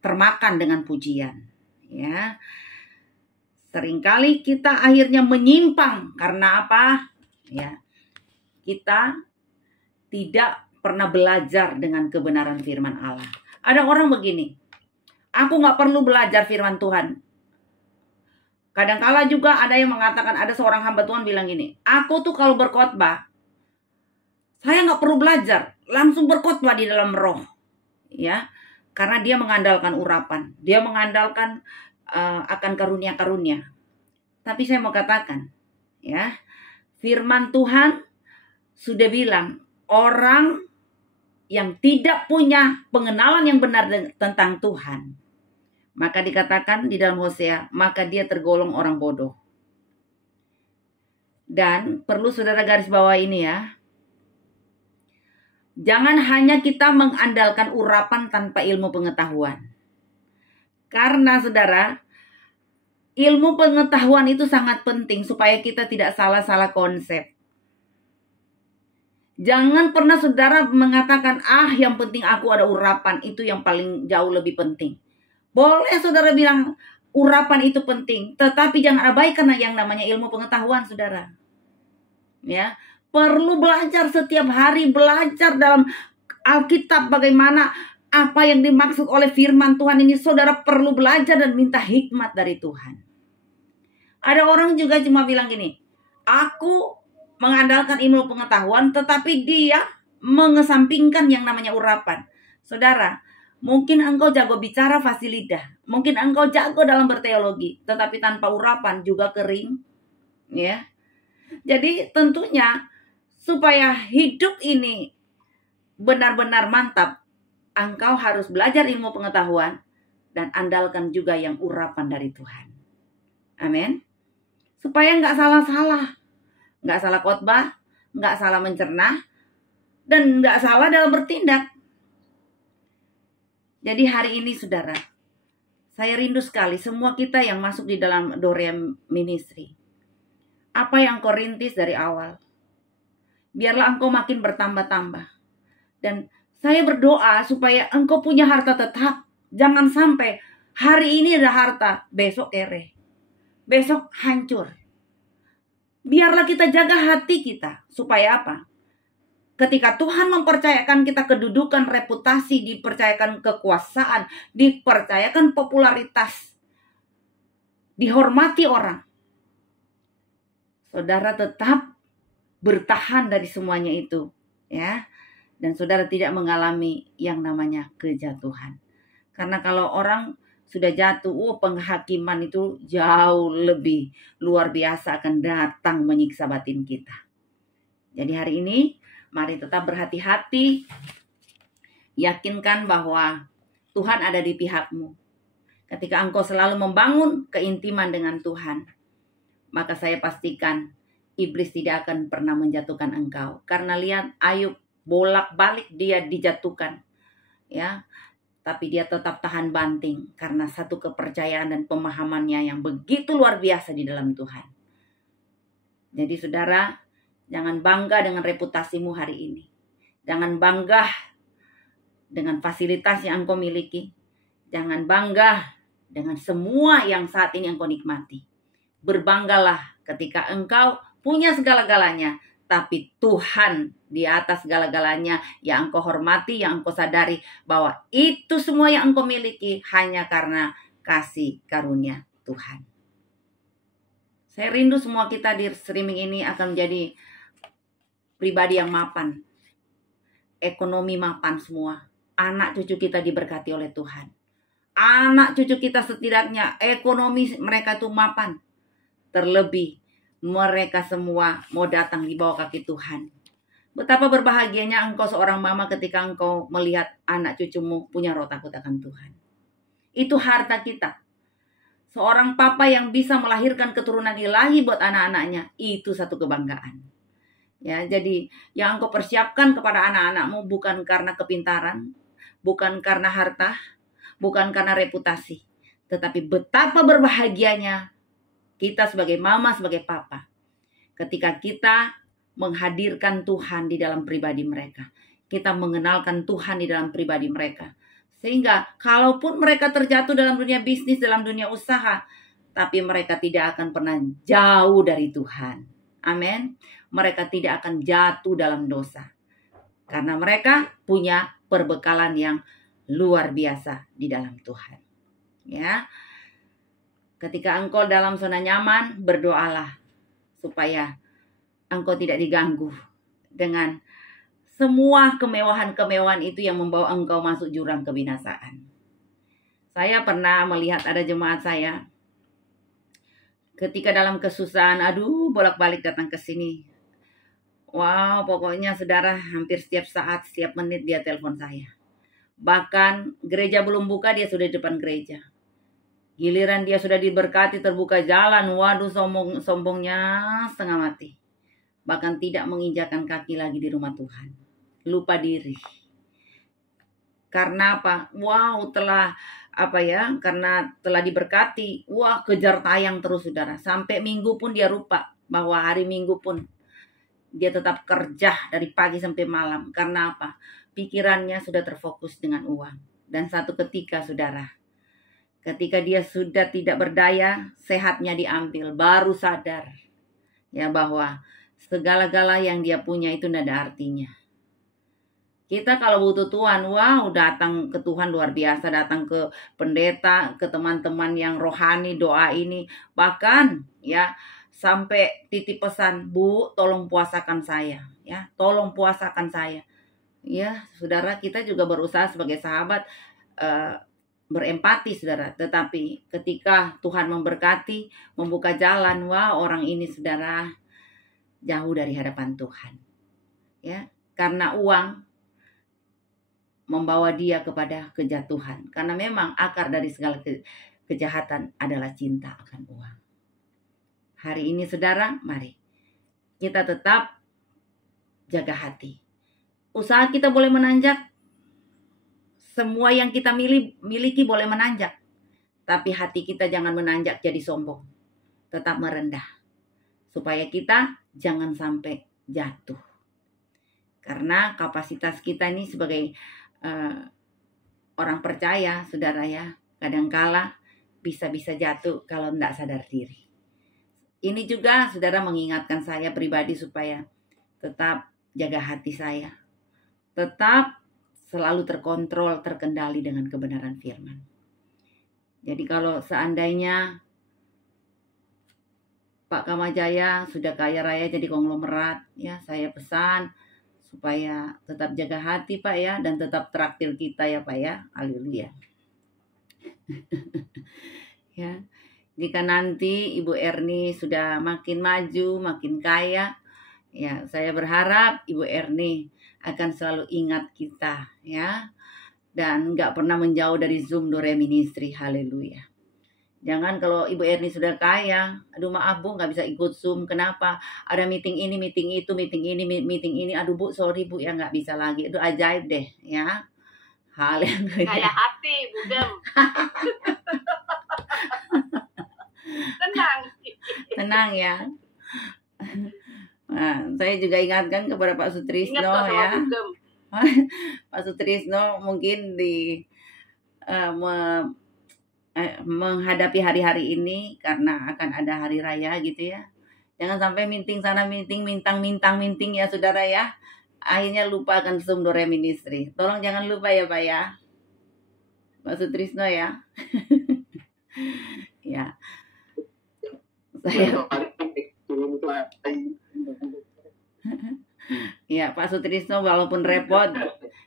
termakan dengan pujian. Ya, seringkali kita akhirnya menyimpang karena apa? Ya, kita tidak pernah belajar dengan kebenaran firman Allah. Ada orang begini, aku gak perlu belajar firman Tuhan. Kadangkala juga ada yang mengatakan, ada seorang hamba Tuhan bilang gini, aku tuh kalau berkhotbah, saya gak perlu belajar, langsung berkhotbah di dalam roh. Ya, karena dia mengandalkan urapan, dia mengandalkan akan karunia-karunia. Tapi saya mau katakan, ya, firman Tuhan sudah bilang, orang yang tidak punya pengenalan yang benar tentang Tuhan, maka dikatakan di dalam Hosea, maka dia tergolong orang bodoh. Dan perlu saudara garis bawah ini ya, jangan hanya kita mengandalkan urapan tanpa ilmu pengetahuan. Karena saudara, ilmu pengetahuan itu sangat penting supaya kita tidak salah-salah konsep. Jangan pernah saudara mengatakan, yang penting aku ada urapan, itu yang paling jauh lebih penting. Boleh saudara bilang urapan itu penting, tetapi jangan abaikan yang namanya ilmu pengetahuan, saudara. Ya, perlu belajar setiap hari, belajar dalam Alkitab bagaimana apa yang dimaksud oleh firman Tuhan ini. Saudara perlu belajar dan minta hikmat dari Tuhan. Ada orang juga cuma bilang gini, aku mengandalkan ilmu pengetahuan, tetapi dia mengesampingkan yang namanya urapan. Saudara, mungkin engkau jago bicara fasih lidah, mungkin engkau jago dalam berteologi, tetapi tanpa urapan juga kering, ya. Jadi tentunya supaya hidup ini benar-benar mantap, engkau harus belajar ilmu pengetahuan dan andalkan juga yang urapan dari Tuhan. Amin. Supaya nggak salah-salah, nggak salah khotbah, nggak salah mencerna, dan nggak salah dalam bertindak. Jadi hari ini saudara, saya rindu sekali semua kita yang masuk di dalam Dorea Ministry. Apa yang kau rintis dari awal, biarlah engkau makin bertambah-tambah. Dan saya berdoa supaya engkau punya harta tetap. Jangan sampai hari ini ada harta, besok kere, besok hancur. Biarlah kita jaga hati kita. Supaya apa? Ketika Tuhan mempercayakan kita kedudukan, reputasi, dipercayakan kekuasaan, dipercayakan popularitas, dihormati orang, saudara tetap bertahan dari semuanya itu, ya. Dan saudara tidak mengalami yang namanya kejatuhan. Karena kalau orang sudah jatuh, penghakiman itu jauh lebih luar biasa akan datang menyiksa batin kita. Jadi hari ini mari tetap berhati-hati, yakinkan bahwa Tuhan ada di pihakmu. Ketika engkau selalu membangun keintiman dengan Tuhan, maka saya pastikan iblis tidak akan pernah menjatuhkan engkau. Karena lihat Ayub, bolak-balik dia dijatuhkan, ya. Tapi dia tetap tahan banting karena satu kepercayaan dan pemahamannya yang begitu luar biasa di dalam Tuhan. Jadi saudara, jangan bangga dengan reputasimu hari ini. Jangan bangga dengan fasilitas yang engkau miliki. Jangan bangga dengan semua yang saat ini engkau nikmati. Berbanggalah ketika engkau punya segala-galanya, tapi Tuhan di atas segala-galanya yang engkau hormati, yang engkau sadari bahwa itu semua yang engkau miliki hanya karena kasih karunia Tuhan. Saya rindu semua kita di streaming ini akan menjadi pribadi yang mapan, ekonomi mapan semua. Anak cucu kita diberkati oleh Tuhan. Anak cucu kita setidaknya ekonomi mereka itu mapan. Terlebih mereka semua mau datang di bawah kaki Tuhan. Betapa berbahagianya engkau seorang mama ketika engkau melihat anak cucumu punya roh takut akan Tuhan. Itu harta kita. Seorang papa yang bisa melahirkan keturunan ilahi buat anak-anaknya, itu satu kebanggaan. Ya, jadi yang engkau persiapkan kepada anak-anakmu bukan karena kepintaran, bukan karena harta, bukan karena reputasi, tetapi betapa berbahagianya kita sebagai mama, sebagai papa, ketika kita menghadirkan Tuhan di dalam pribadi mereka. Kita mengenalkan Tuhan di dalam pribadi mereka. Sehingga kalaupun mereka terjatuh dalam dunia bisnis, dalam dunia usaha, tapi mereka tidak akan pernah jauh dari Tuhan. Amin. Mereka tidak akan jatuh dalam dosa. Karena mereka punya perbekalan yang luar biasa di dalam Tuhan. Ya. Ketika engkau dalam zona nyaman, berdoalah supaya engkau tidak diganggu dengan semua kemewahan-kemewahan itu yang membawa engkau masuk jurang kebinasaan. Saya pernah melihat ada jemaat saya ketika dalam kesusahan, bolak-balik datang ke sini. Wow, pokoknya saudara hampir setiap saat, setiap menit dia telepon saya. Bahkan gereja belum buka, dia sudah di depan gereja. Giliran dia sudah diberkati, terbuka jalan, waduh sombongnya setengah mati. Bahkan tidak menginjakan kaki lagi di rumah Tuhan. Lupa diri. Karena apa? Wow, karena telah diberkati. Wah, kejar tayang terus saudara. Sampai minggu pun dia lupa bahwa hari Minggu pun dia tetap kerja dari pagi sampai malam. Karena apa? Pikirannya sudah terfokus dengan uang. Dan satu ketika saudara, Ketika dia sudah tidak berdaya, sehatnya diambil, baru sadar ya bahwa segala-gala yang dia punya itu tidak ada artinya. Kita kalau butuh Tuhan, wow, datang ke Tuhan luar biasa, datang ke pendeta, ke teman-teman yang rohani, doa ini, bahkan ya sampai titip pesan, Bu, tolong puasakan saya, ya, tolong puasakan saya. Ya, saudara, kita juga berusaha sebagai sahabat berempati, saudara. Tetapi ketika Tuhan memberkati, membuka jalan, wah, orang ini, saudara, jauh dari hadapan Tuhan. Ya, karena uang membawa dia kepada kejatuhan. Karena memang akar dari segala kejahatan adalah cinta akan uang. Hari ini, saudara, mari kita tetap jaga hati. Usaha kita boleh menanjak. Semua yang kita miliki boleh menanjak. Tapi hati kita jangan menanjak jadi sombong. Tetap merendah. Supaya kita jangan sampai jatuh. Karena kapasitas kita ini sebagai orang percaya, saudara ya, kadangkala bisa jatuh kalau tidak sadar diri. Ini juga saudara mengingatkan saya pribadi supaya tetap jaga hati saya. Tetap selalu terkontrol, terkendali dengan kebenaran firman. Jadi kalau seandainya Pak Kamajaya sudah kaya raya jadi konglomerat, ya saya pesan supaya tetap jaga hati Pak ya, dan tetap traktir kita ya Pak ya. Haleluya. Ya. Jika nanti Ibu Erni sudah makin maju, makin kaya, ya saya berharap Ibu Erni akan selalu ingat kita ya. Dan nggak pernah menjauh dari Zoom Dore Ministry. Haleluya. Jangan kalau Ibu Erni sudah kaya, aduh maaf Bu nggak bisa ikut Zoom, kenapa? Ada meeting ini, meeting itu, meeting ini, aduh Bu sorry Bu ya nggak bisa lagi. Itu ajaib deh ya. Haleluya. Kayak hati, Budem. Tenang ya. Nah, saya juga ingatkan kepada Pak Sutrisno ya. Pak Sutrisno mungkin menghadapi hari-hari ini karena akan ada hari raya gitu ya. Jangan sampai minting sana minting ya saudara ya. Akhirnya lupa akan Zoom Dore Ministry. Tolong jangan lupa ya Pak ya. Pak Sutrisno ya. Ya. Ya Pak Sutrisno walaupun repot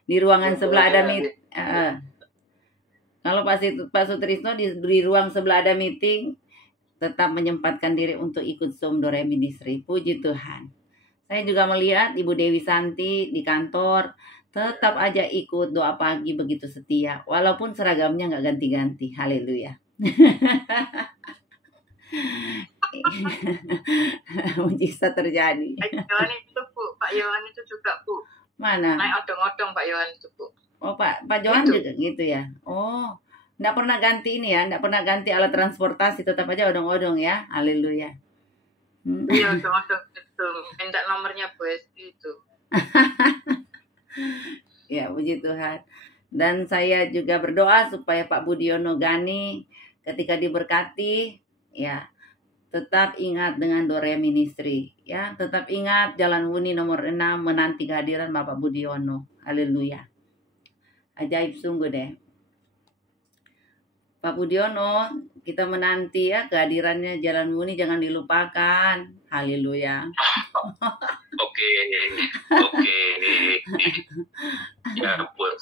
di ruangan sebelah ada kalau Pak Sutrisno di ruang sebelah ada meeting, tetap menyempatkan diri untuk ikut Zoom Dore Ministry. Puji Tuhan. Saya juga melihat Ibu Dewi Santi di kantor, tetap aja ikut doa pagi begitu setia. Walaupun seragamnya nggak ganti-ganti. Haleluya. Mujizat terjadi. Pak Yohan itu juga Bu. Mana? Naik odong-odong Pak Yohan itu Bu. Oh Pak Johan juga gitu ya. Oh, enggak pernah ganti ini ya, enggak pernah ganti alat transportasi, tetap aja odong-odong ya. Haleluya. Iya, odong-odong itu. Minta nomornya Bu Esti itu. Ya, puji Tuhan. Dan saya juga berdoa supaya Pak Budiono Gani ketika diberkati, ya, tetap ingat dengan Dore Ministry, ya, tetap ingat Jalan Wuni nomor 6 menanti kehadiran Bapak Budiono. Haleluya. Ajaib sungguh deh. Pak Budiono, kita menanti ya kehadirannya Jalan Wuni, jangan dilupakan. Haleluya. Oke. Ya, buat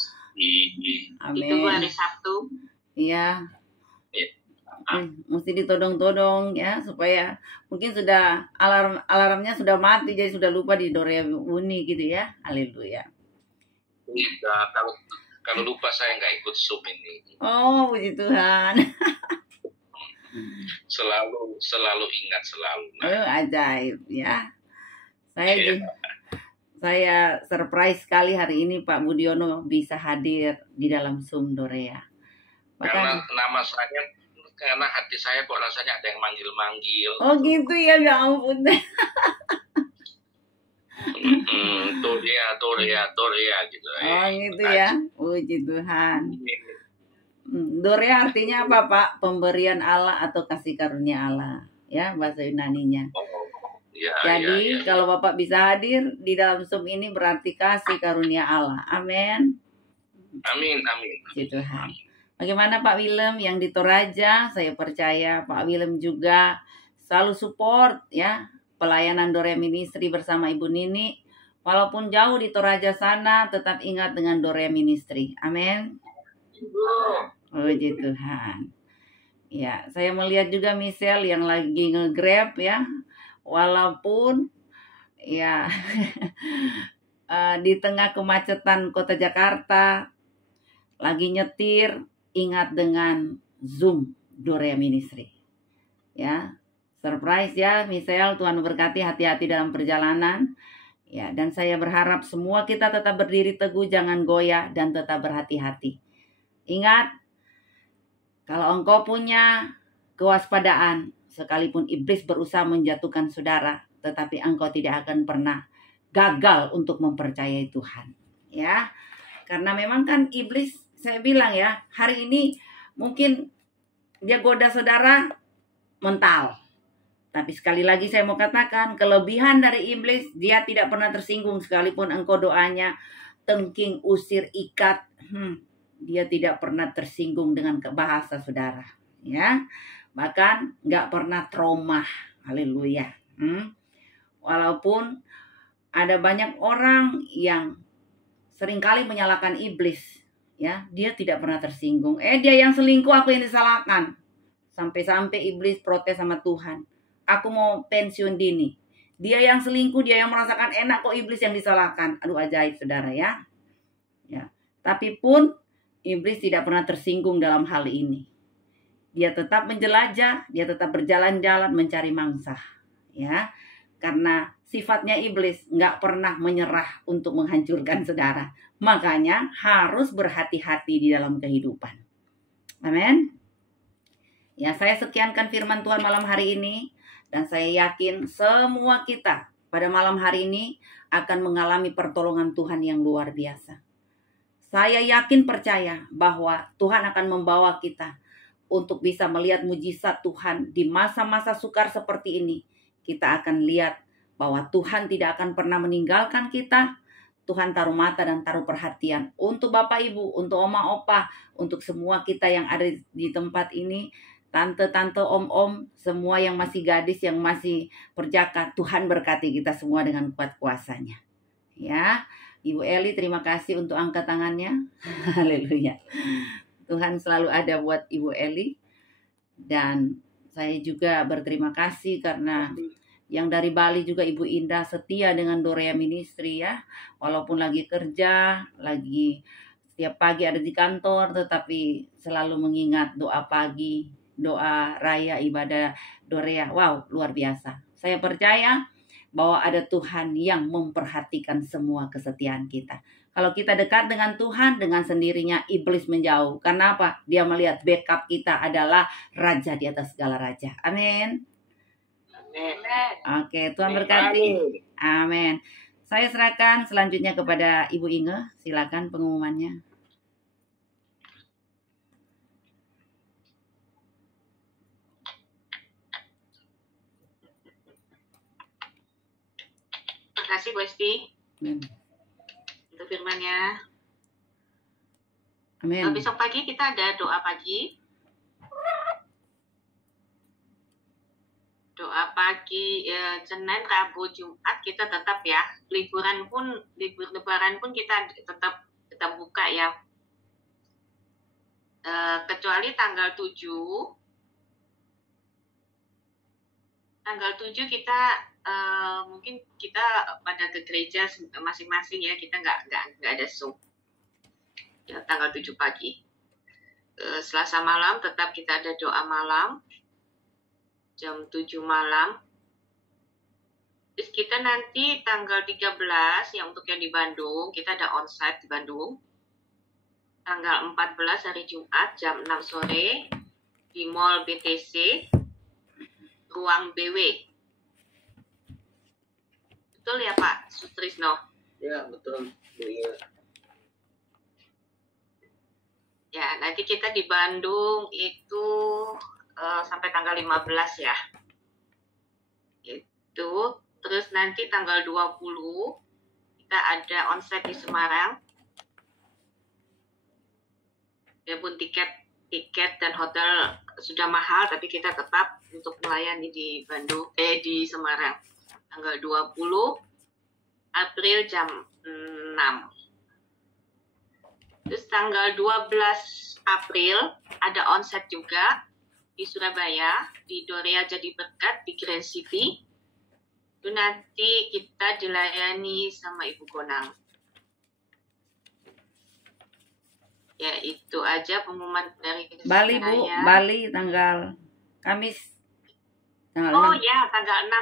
Amin. Itu hari Sabtu. Iya. Mesti ditodong-todong ya supaya mungkin sudah alarmnya sudah mati jadi sudah lupa di Dore Wuni gitu ya. Haleluya. Ya, kalau lupa saya nggak ikut Zoom ini. Oh, puji Tuhan. Selalu ingat selalu. Oh, ajaib ya. Saya surprise sekali hari ini Pak Budiono bisa hadir di dalam Zoom Dorea. Karena nama saya, karena hati saya kok rasanya ada yang manggil-manggil. Oh gitu ya, ya ampun. Dorea gitu. Oh gitu ya, puji Tuhan. Dorea artinya apa, Pak? Pemberian Allah atau kasih karunia Allah, ya bahasa Yunaninya. Ya, Jadi kalau Bapak bisa hadir di dalam Zoom ini berarti kasih karunia Allah. Amin. Amin. Puji Tuhan. Bagaimana Pak Willem yang di Toraja? Saya percaya Pak Willem juga selalu support ya pelayanan Dorea Ministry bersama Ibu Nini. Walaupun jauh di Toraja sana, tetap ingat dengan Dorea Ministry. Amin. Puji Tuhan. Ya, saya melihat juga Michelle yang lagi nge-grab ya. Walaupun ya di tengah kemacetan kota Jakarta lagi nyetir, ingat dengan Zoom Dorea Ministry. Ya, surprise ya Michelle, Tuhan berkati, hati-hati dalam perjalanan. Ya, dan saya berharap semua kita tetap berdiri teguh, jangan goyah dan tetap berhati-hati. Ingat, kalau engkau punya kewaspadaan, sekalipun iblis berusaha menjatuhkan saudara, tetapi engkau tidak akan pernah gagal untuk mempercayai Tuhan. Ya, karena memang kan iblis, saya bilang ya, hari ini mungkin dia goda saudara mental. Tapi sekali lagi saya mau katakan, kelebihan dari iblis, dia tidak pernah tersinggung sekalipun engkau doanya tengking, usir, ikat. Dia tidak pernah tersinggung dengan bahasa saudara. Ya, bahkan nggak pernah trauma. Haleluya. Walaupun ada banyak orang yang seringkali menyalahkan iblis. Ya, dia tidak pernah tersinggung. Dia yang selingkuh, aku yang disalahkan. Sampai-sampai iblis protes sama Tuhan. Aku mau pensiun dini. Dia yang selingkuh, dia yang merasakan enak, kok iblis yang disalahkan. Aduh, ajaib saudara ya. Ya. Tapi pun iblis tidak pernah tersinggung dalam hal ini. Dia tetap menjelajah, dia tetap berjalan-jalan mencari mangsa. Ya. Karena sifatnya iblis nggak pernah menyerah untuk menghancurkan saudara. Makanya harus berhati-hati di dalam kehidupan. Amin. Ya, saya sekiankan firman Tuhan malam hari ini. Dan saya yakin semua kita pada malam hari ini akan mengalami pertolongan Tuhan yang luar biasa. Saya yakin percaya bahwa Tuhan akan membawa kita untuk bisa melihat mujizat Tuhan di masa-masa sukar seperti ini. Kita akan lihat bahwa Tuhan tidak akan pernah meninggalkan kita. Tuhan taruh mata dan taruh perhatian untuk Bapak Ibu, untuk Oma Opa, untuk semua kita yang ada di tempat ini. Tante-tante, om-om, semua yang masih gadis, yang masih perjaka, Tuhan berkati kita semua dengan kuat kuasanya. Ya, Ibu Eli terima kasih untuk angkat tangannya. Haleluya. Tuhan selalu ada buat Ibu Eli. Dan saya juga berterima kasih karena yang dari Bali juga Ibu Indah setia dengan Dorea Ministry ya. Walaupun lagi kerja, lagi setiap pagi ada di kantor, tetapi selalu mengingat doa pagi, doa raya ibadah Dorea. Wow, luar biasa. Saya percaya bahwa ada Tuhan yang memperhatikan semua kesetiaan kita. Kalau kita dekat dengan Tuhan, dengan sendirinya iblis menjauh. Karena apa? Dia melihat backup kita adalah Raja di atas segala raja. Amin. Oke, Tuhan berkati. Amin. Saya serahkan selanjutnya kepada Ibu Inge. Silakan pengumumannya. Terima kasih Bu Esti untuk firman-Nya. Amin. Besok pagi kita ada doa pagi. Doa pagi Senin, Rabu, Jumat kita tetap ya. Libur Lebaran pun kita tetap buka ya. Kecuali tanggal 7 kita mungkin kita pada ke gereja masing-masing ya, kita nggak ada Zoom ya, tanggal 7 pagi. Selasa malam tetap kita ada doa malam jam 7 malam. Terus kita nanti tanggal 13 yang untuk yang di Bandung, kita ada onsite di Bandung. Tanggal 14 hari Jumat jam 6 sore di Mall BTC ruang BW. Betul ya Pak Sutrisno? Ya betul. Ya, nanti kita di Bandung itu sampai tanggal 15 ya. Itu. Terus nanti tanggal 20 kita ada onsite di Semarang. Walaupun tiket dan hotel sudah mahal, tapi kita tetap untuk melayani di di Semarang. Tanggal 20 April jam 6. Terus tanggal 12 April ada onsite juga di Surabaya, di Dorea Jadi Berkat, di Grand City. Itu nanti kita dilayani sama Ibu Gonang. Ya, itu aja pengumuman dari Bali, Bu. saya. Bali tanggal Kamis. Oh ya, tanggal 6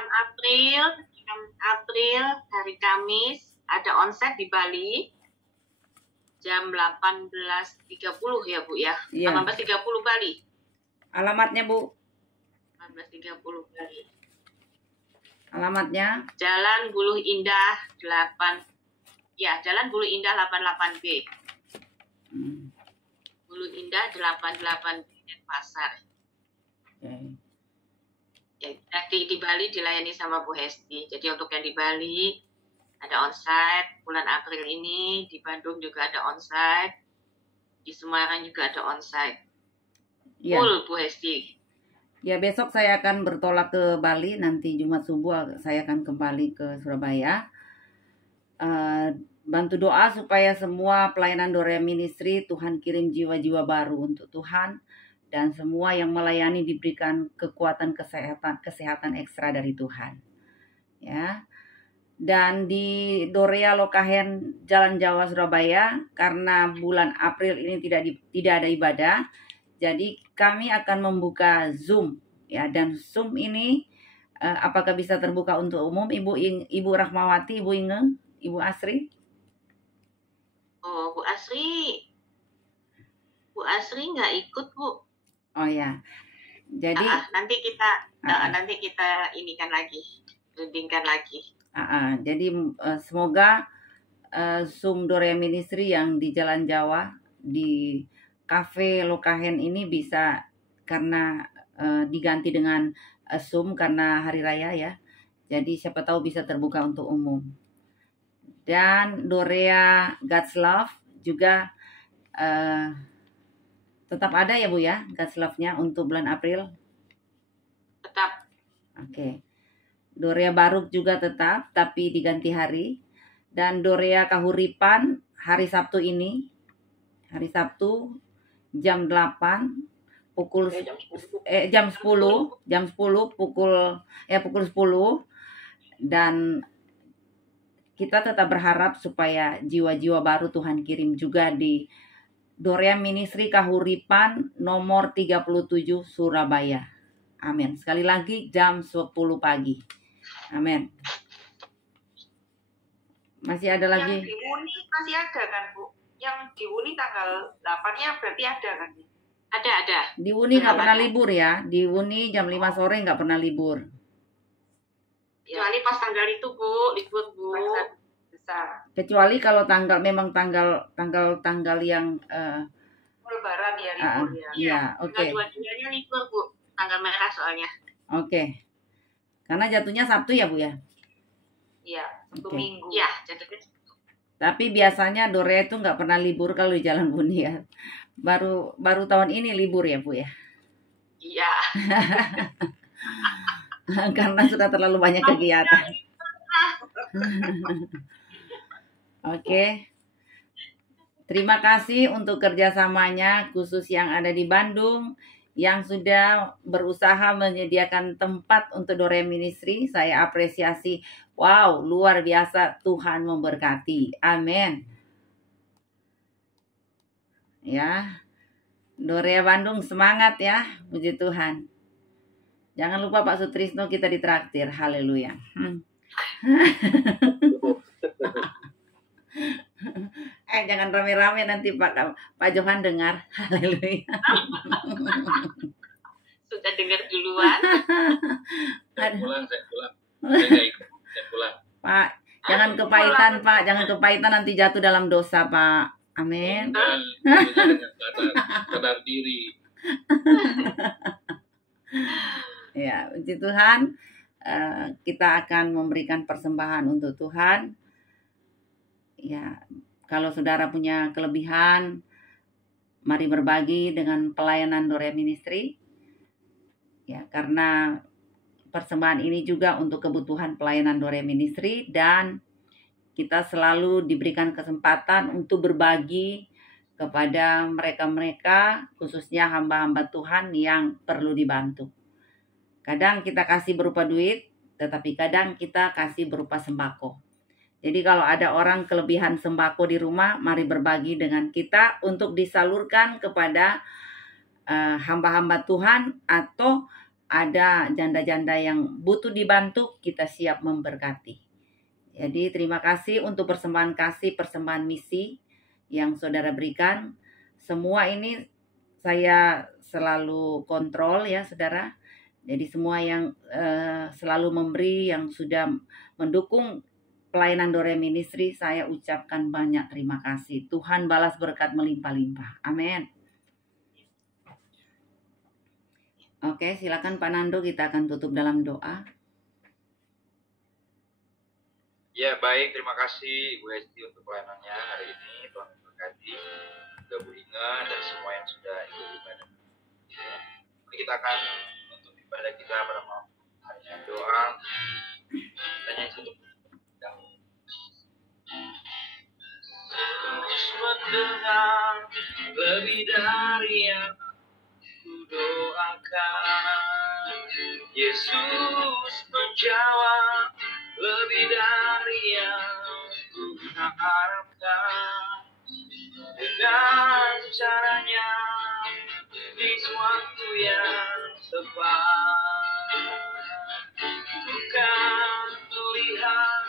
April hari Kamis ada onsite di Bali jam 18.30 ya Bu ya. Iya. 18.30 Bali. Alamatnya, Bu. 18.30 Bali. Alamatnya Jalan Buluh Indah 8. Ya, Jalan Buluh Indah 88B. Buluh Indah 88B Pasar. Oke. Ya, di Bali dilayani sama Bu Hesti. Jadi untuk yang di Bali ada onsite bulan April ini, di Bandung juga ada onsite, di Semarang juga ada onsite. Ya. Full Bu Hesti. Ya, besok saya akan bertolak ke Bali. Nanti Jumat subuh saya akan kembali ke Surabaya. Bantu doa supaya semua pelayanan Dorea Ministry Tuhan kirim jiwa-jiwa baru untuk Tuhan, dan semua yang melayani diberikan kekuatan kesehatan ekstra dari Tuhan. Ya. Dan di Dorea Lokahen Jalan Jawa Surabaya, karena bulan April ini tidak ada ibadah, jadi kami akan membuka Zoom ya, dan Zoom ini apakah bisa terbuka untuk umum? Ibu Rahmawati, Ibu Inge, Ibu Asri? Oh, Bu Asri nggak ikut Bu. Oh ya. Jadi nanti kita inikan lagi, rundingkan lagi. Jadi semoga Zoom Dorea Ministry yang di Jalan Jawa di Cafe Lokahen ini bisa, karena diganti dengan Zoom karena hari raya ya. Jadi siapa tahu bisa terbuka untuk umum. Dan Dorea God's Love juga tetap ada ya Bu ya, God's Love-nya untuk bulan April. Tetap. Oke. Dorea Baruk juga tetap, tapi diganti hari. Dan Dorea Kahuripan hari Sabtu ini, hari Sabtu jam 8 pukul jam 10 pukul 10, dan kita tetap berharap supaya jiwa-jiwa baru Tuhan kirim juga di Dorea Ministry Kahuripan nomor 37 Surabaya. Amin. Sekali lagi jam 10 pagi. Amin. Masih ada lagi? Yang di Uni masih ada kan Bu? Yang di Uni tanggal 8-nya berarti ada kan? Ada. Di Uni nggak pernah libur ya. Di Uni jam 5 sore nggak pernah libur. Kecuali pas tanggal itu Bu, libur Bu. Besar. Kecuali kalau memang tanggal yang Lebaran ya libur ya. Iya, oke. Tanggal 22-nya libur Bu, tanggal merah soalnya. Oke. Karena jatuhnya Sabtu ya Bu ya? Iya, Sabtu Oke. Minggu. Iya, jatuhnya Sabtu. Tapi biasanya Dorea itu nggak pernah libur kalau di Jalan Buni ya. Baru tahun ini libur ya Bu ya? Iya. Karena sudah terlalu banyak kegiatan. Oke. Terima kasih untuk kerjasamanya, khusus yang ada di Bandung, yang sudah berusaha menyediakan tempat untuk Dorea Ministry. Saya apresiasi. Wow, luar biasa, Tuhan memberkati. Amin. Ya, Dorea Bandung semangat ya, puji Tuhan. Jangan lupa Pak Sutrisno, kita ditraktir. Haleluya. Jangan rame-rame nanti Pak Johan dengar. Haleluya. Sudah dengar duluan. Saya pulang. Saya nggak ikut, saya pulang. Pak, jangan kepahitan Pak, jangan kepahitan nanti jatuh dalam dosa Pak. Amin. Dengan sadar diri. Ya, puji Tuhan. Kita akan memberikan persembahan untuk Tuhan. Ya, kalau saudara punya kelebihan, mari berbagi dengan pelayanan Dore Ministry. Ya, karena persembahan ini juga untuk kebutuhan pelayanan Dore Ministry, dan kita selalu diberikan kesempatan untuk berbagi kepada mereka-mereka, khususnya hamba-hamba Tuhan yang perlu dibantu. Kadang kita kasih berupa duit, tetapi kadang kita kasih berupa sembako. Jadi kalau ada orang kelebihan sembako di rumah, mari berbagi dengan kita untuk disalurkan kepada hamba-hamba Tuhan, atau ada janda-janda yang butuh dibantu, kita siap memberkati. Jadi terima kasih untuk persembahan kasih, persembahan misi yang saudara berikan. Semua ini saya selalu kontrol ya saudara. Jadi semua yang selalu memberi, yang sudah mendukung pelayanan Dore Ministry, saya ucapkan banyak terima kasih. Tuhan balas berkat melimpah-limpah. Amin. Oke, silakan Pak Nando, kita akan tutup dalam doa. Ya baik, terima kasih Ibu Hesti untuk pelayanannya hari ini. Tuhan memberkati juga Bu Inga dan semua yang sudah ikut ibadah. Ya. Mari kita akan menutup ibadah kita pada malam hari ini, doa. Tanya untuk Yesus mendengar lebih dari yang ku doakan. Yesus menjawab lebih dari yang ku harapkan. Dengan caranya di waktu yang tepat, bukan melihat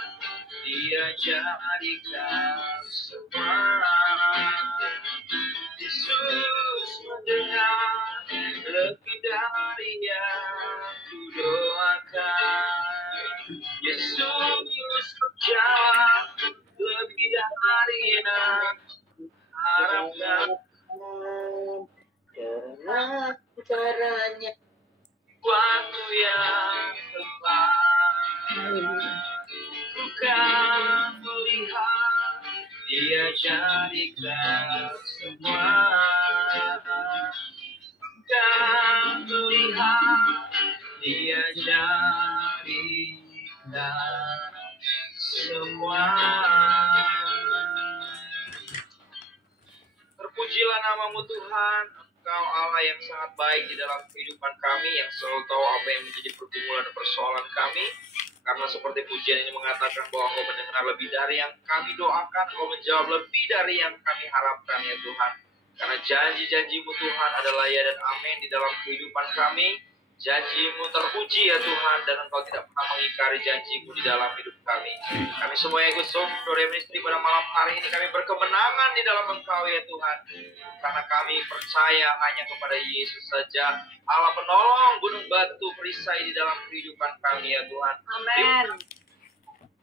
Dia jadikan semua. Yesus mendengar lebih dari yang ku doakan. Yesus menjawab lebih dari yang ku harapkan. Dengan caranya Waktu yang tepat, bukan melihat Dia jadikan semua, bukan melihat Dia jadikan semua. Terpujilah namamu Tuhan, Engkau Allah yang sangat baik di dalam kehidupan kami, yang selalu tahu apa yang menjadi pergumulan dan persoalan kami. Karena seperti pujian ini mengatakan bahwa Engkau mendengar lebih dari yang kami doakan, Engkau menjawab lebih dari yang kami harapkan ya Tuhan. Karena janji-janji-Mu Tuhan adalah ya dan amin di dalam kehidupan kami. Janji-Mu terpuji ya Tuhan, dan Engkau tidak pernah mengingkari janji-Mu di dalam hidup kami. Kami semua yang ikut Zoom Dore Ministry pada malam hari ini, kami berkemenangan di dalam Engkau ya Tuhan. Karena kami percaya hanya kepada Yesus saja, Allah penolong gunung batu perisai di dalam kehidupan kami ya Tuhan. Amin.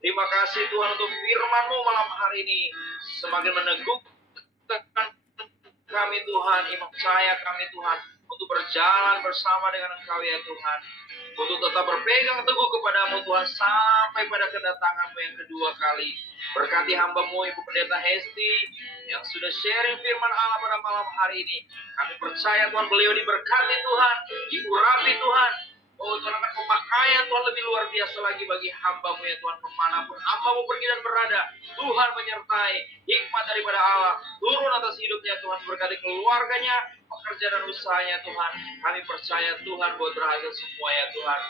Terima kasih Tuhan untuk firman-Mu malam hari ini. Semakin meneguhkan kami Tuhan, iman percaya kami Tuhan, untuk berjalan bersama dengan Engkau ya Tuhan. Untuk tetap berpegang teguh kepadamu Tuhan, sampai pada kedatangan-Mu yang kedua kali. Berkati hamba-Mu Ibu Pendeta Hesti, yang sudah sharing firman Allah pada malam hari ini. Kami percaya Tuhan, beliau diberkati Tuhan, diurapi Tuhan. Oh Tuhan, akan pemakaian Tuhan lebih luar biasa lagi bagi hamba-Mu ya Tuhan. Kemanapun hamba-Mu pergi dan berada, Tuhan menyertai. Hikmat daripada Allah turun atas hidupnya Tuhan. Berkati keluarganya, pekerjaan dan usahanya Tuhan. Kami percaya Tuhan buat berhasil semua ya Tuhan.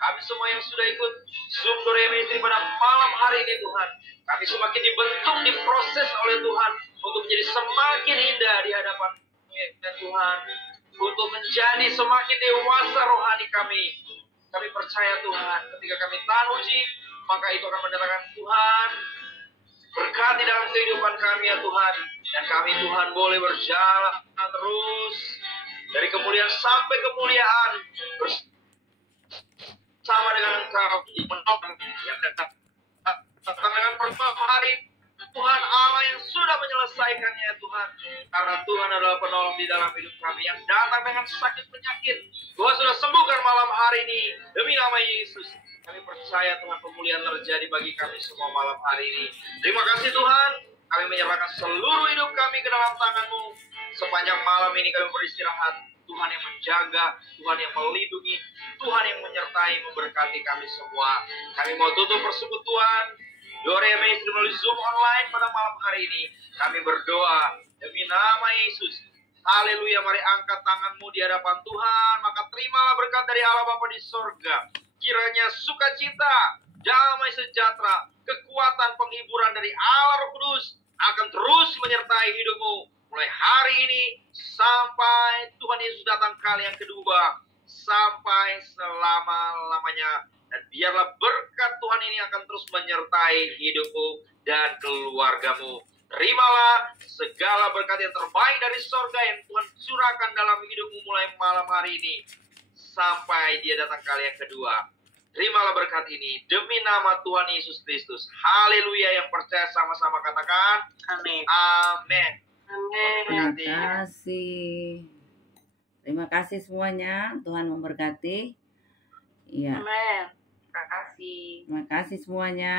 Kami semua yang sudah ikut Zoom Dore Ministry pada malam hari ini Tuhan, kami semakin dibentuk, diproses oleh Tuhan untuk menjadi semakin indah di hadapan ya Tuhan, untuk menjadi semakin dewasa rohani kami. Kami percaya Tuhan, ketika kami tahan uji, maka itu akan mendatangkan Tuhan berkati dalam kehidupan kami ya Tuhan. Dan kami Tuhan boleh berjalan terus dari kemuliaan sampai kemuliaan bersama dengan Engkau, menolong yang datang dengan pertama hari Tuhan Allah yang sudah menyelesaikannya ya Tuhan. Karena Tuhan adalah penolong di dalam hidup kami yang datang dengan sakit penyakit. Tuhan sudah sembuhkan malam hari ini. Demi nama Yesus. Kami percaya Tuhan pemulihan terjadi bagi kami semua malam hari ini. Terima kasih Tuhan. Kami menyerahkan seluruh hidup kami ke dalam tangan-Mu. Sepanjang malam ini kami beristirahat. Tuhan yang menjaga, Tuhan yang melindungi, Tuhan yang menyertai, memberkati kami semua. Kami mau tutup persekutuan Dore Ministry melalui Zoom online pada malam hari ini. Kami berdoa demi nama Yesus. Haleluya, mari angkat tanganmu di hadapan Tuhan. Maka terimalah berkat dari Allah Bapa di sorga. Kiranya sukacita, damai sejahtera, kekuatan penghiburan dari Allah Roh Kudus akan terus menyertai hidupmu. Mulai hari ini sampai Tuhan Yesus datang kali yang kedua. Sampai selama-lamanya. Dan biarlah berkat Tuhan ini akan terus menyertai hidupmu dan keluargamu. Terimalah segala berkat yang terbaik dari sorga yang Tuhan curahkan dalam hidupmu mulai malam hari ini. Sampai dia datang kali yang kedua. Terimalah berkat ini demi nama Tuhan Yesus Kristus. Haleluya, yang percaya sama-sama katakan. Amin. Amin. Terima kasih. Terima kasih semuanya. Tuhan memberkati. Iya. Amin. Terima kasih. Terima kasih semuanya.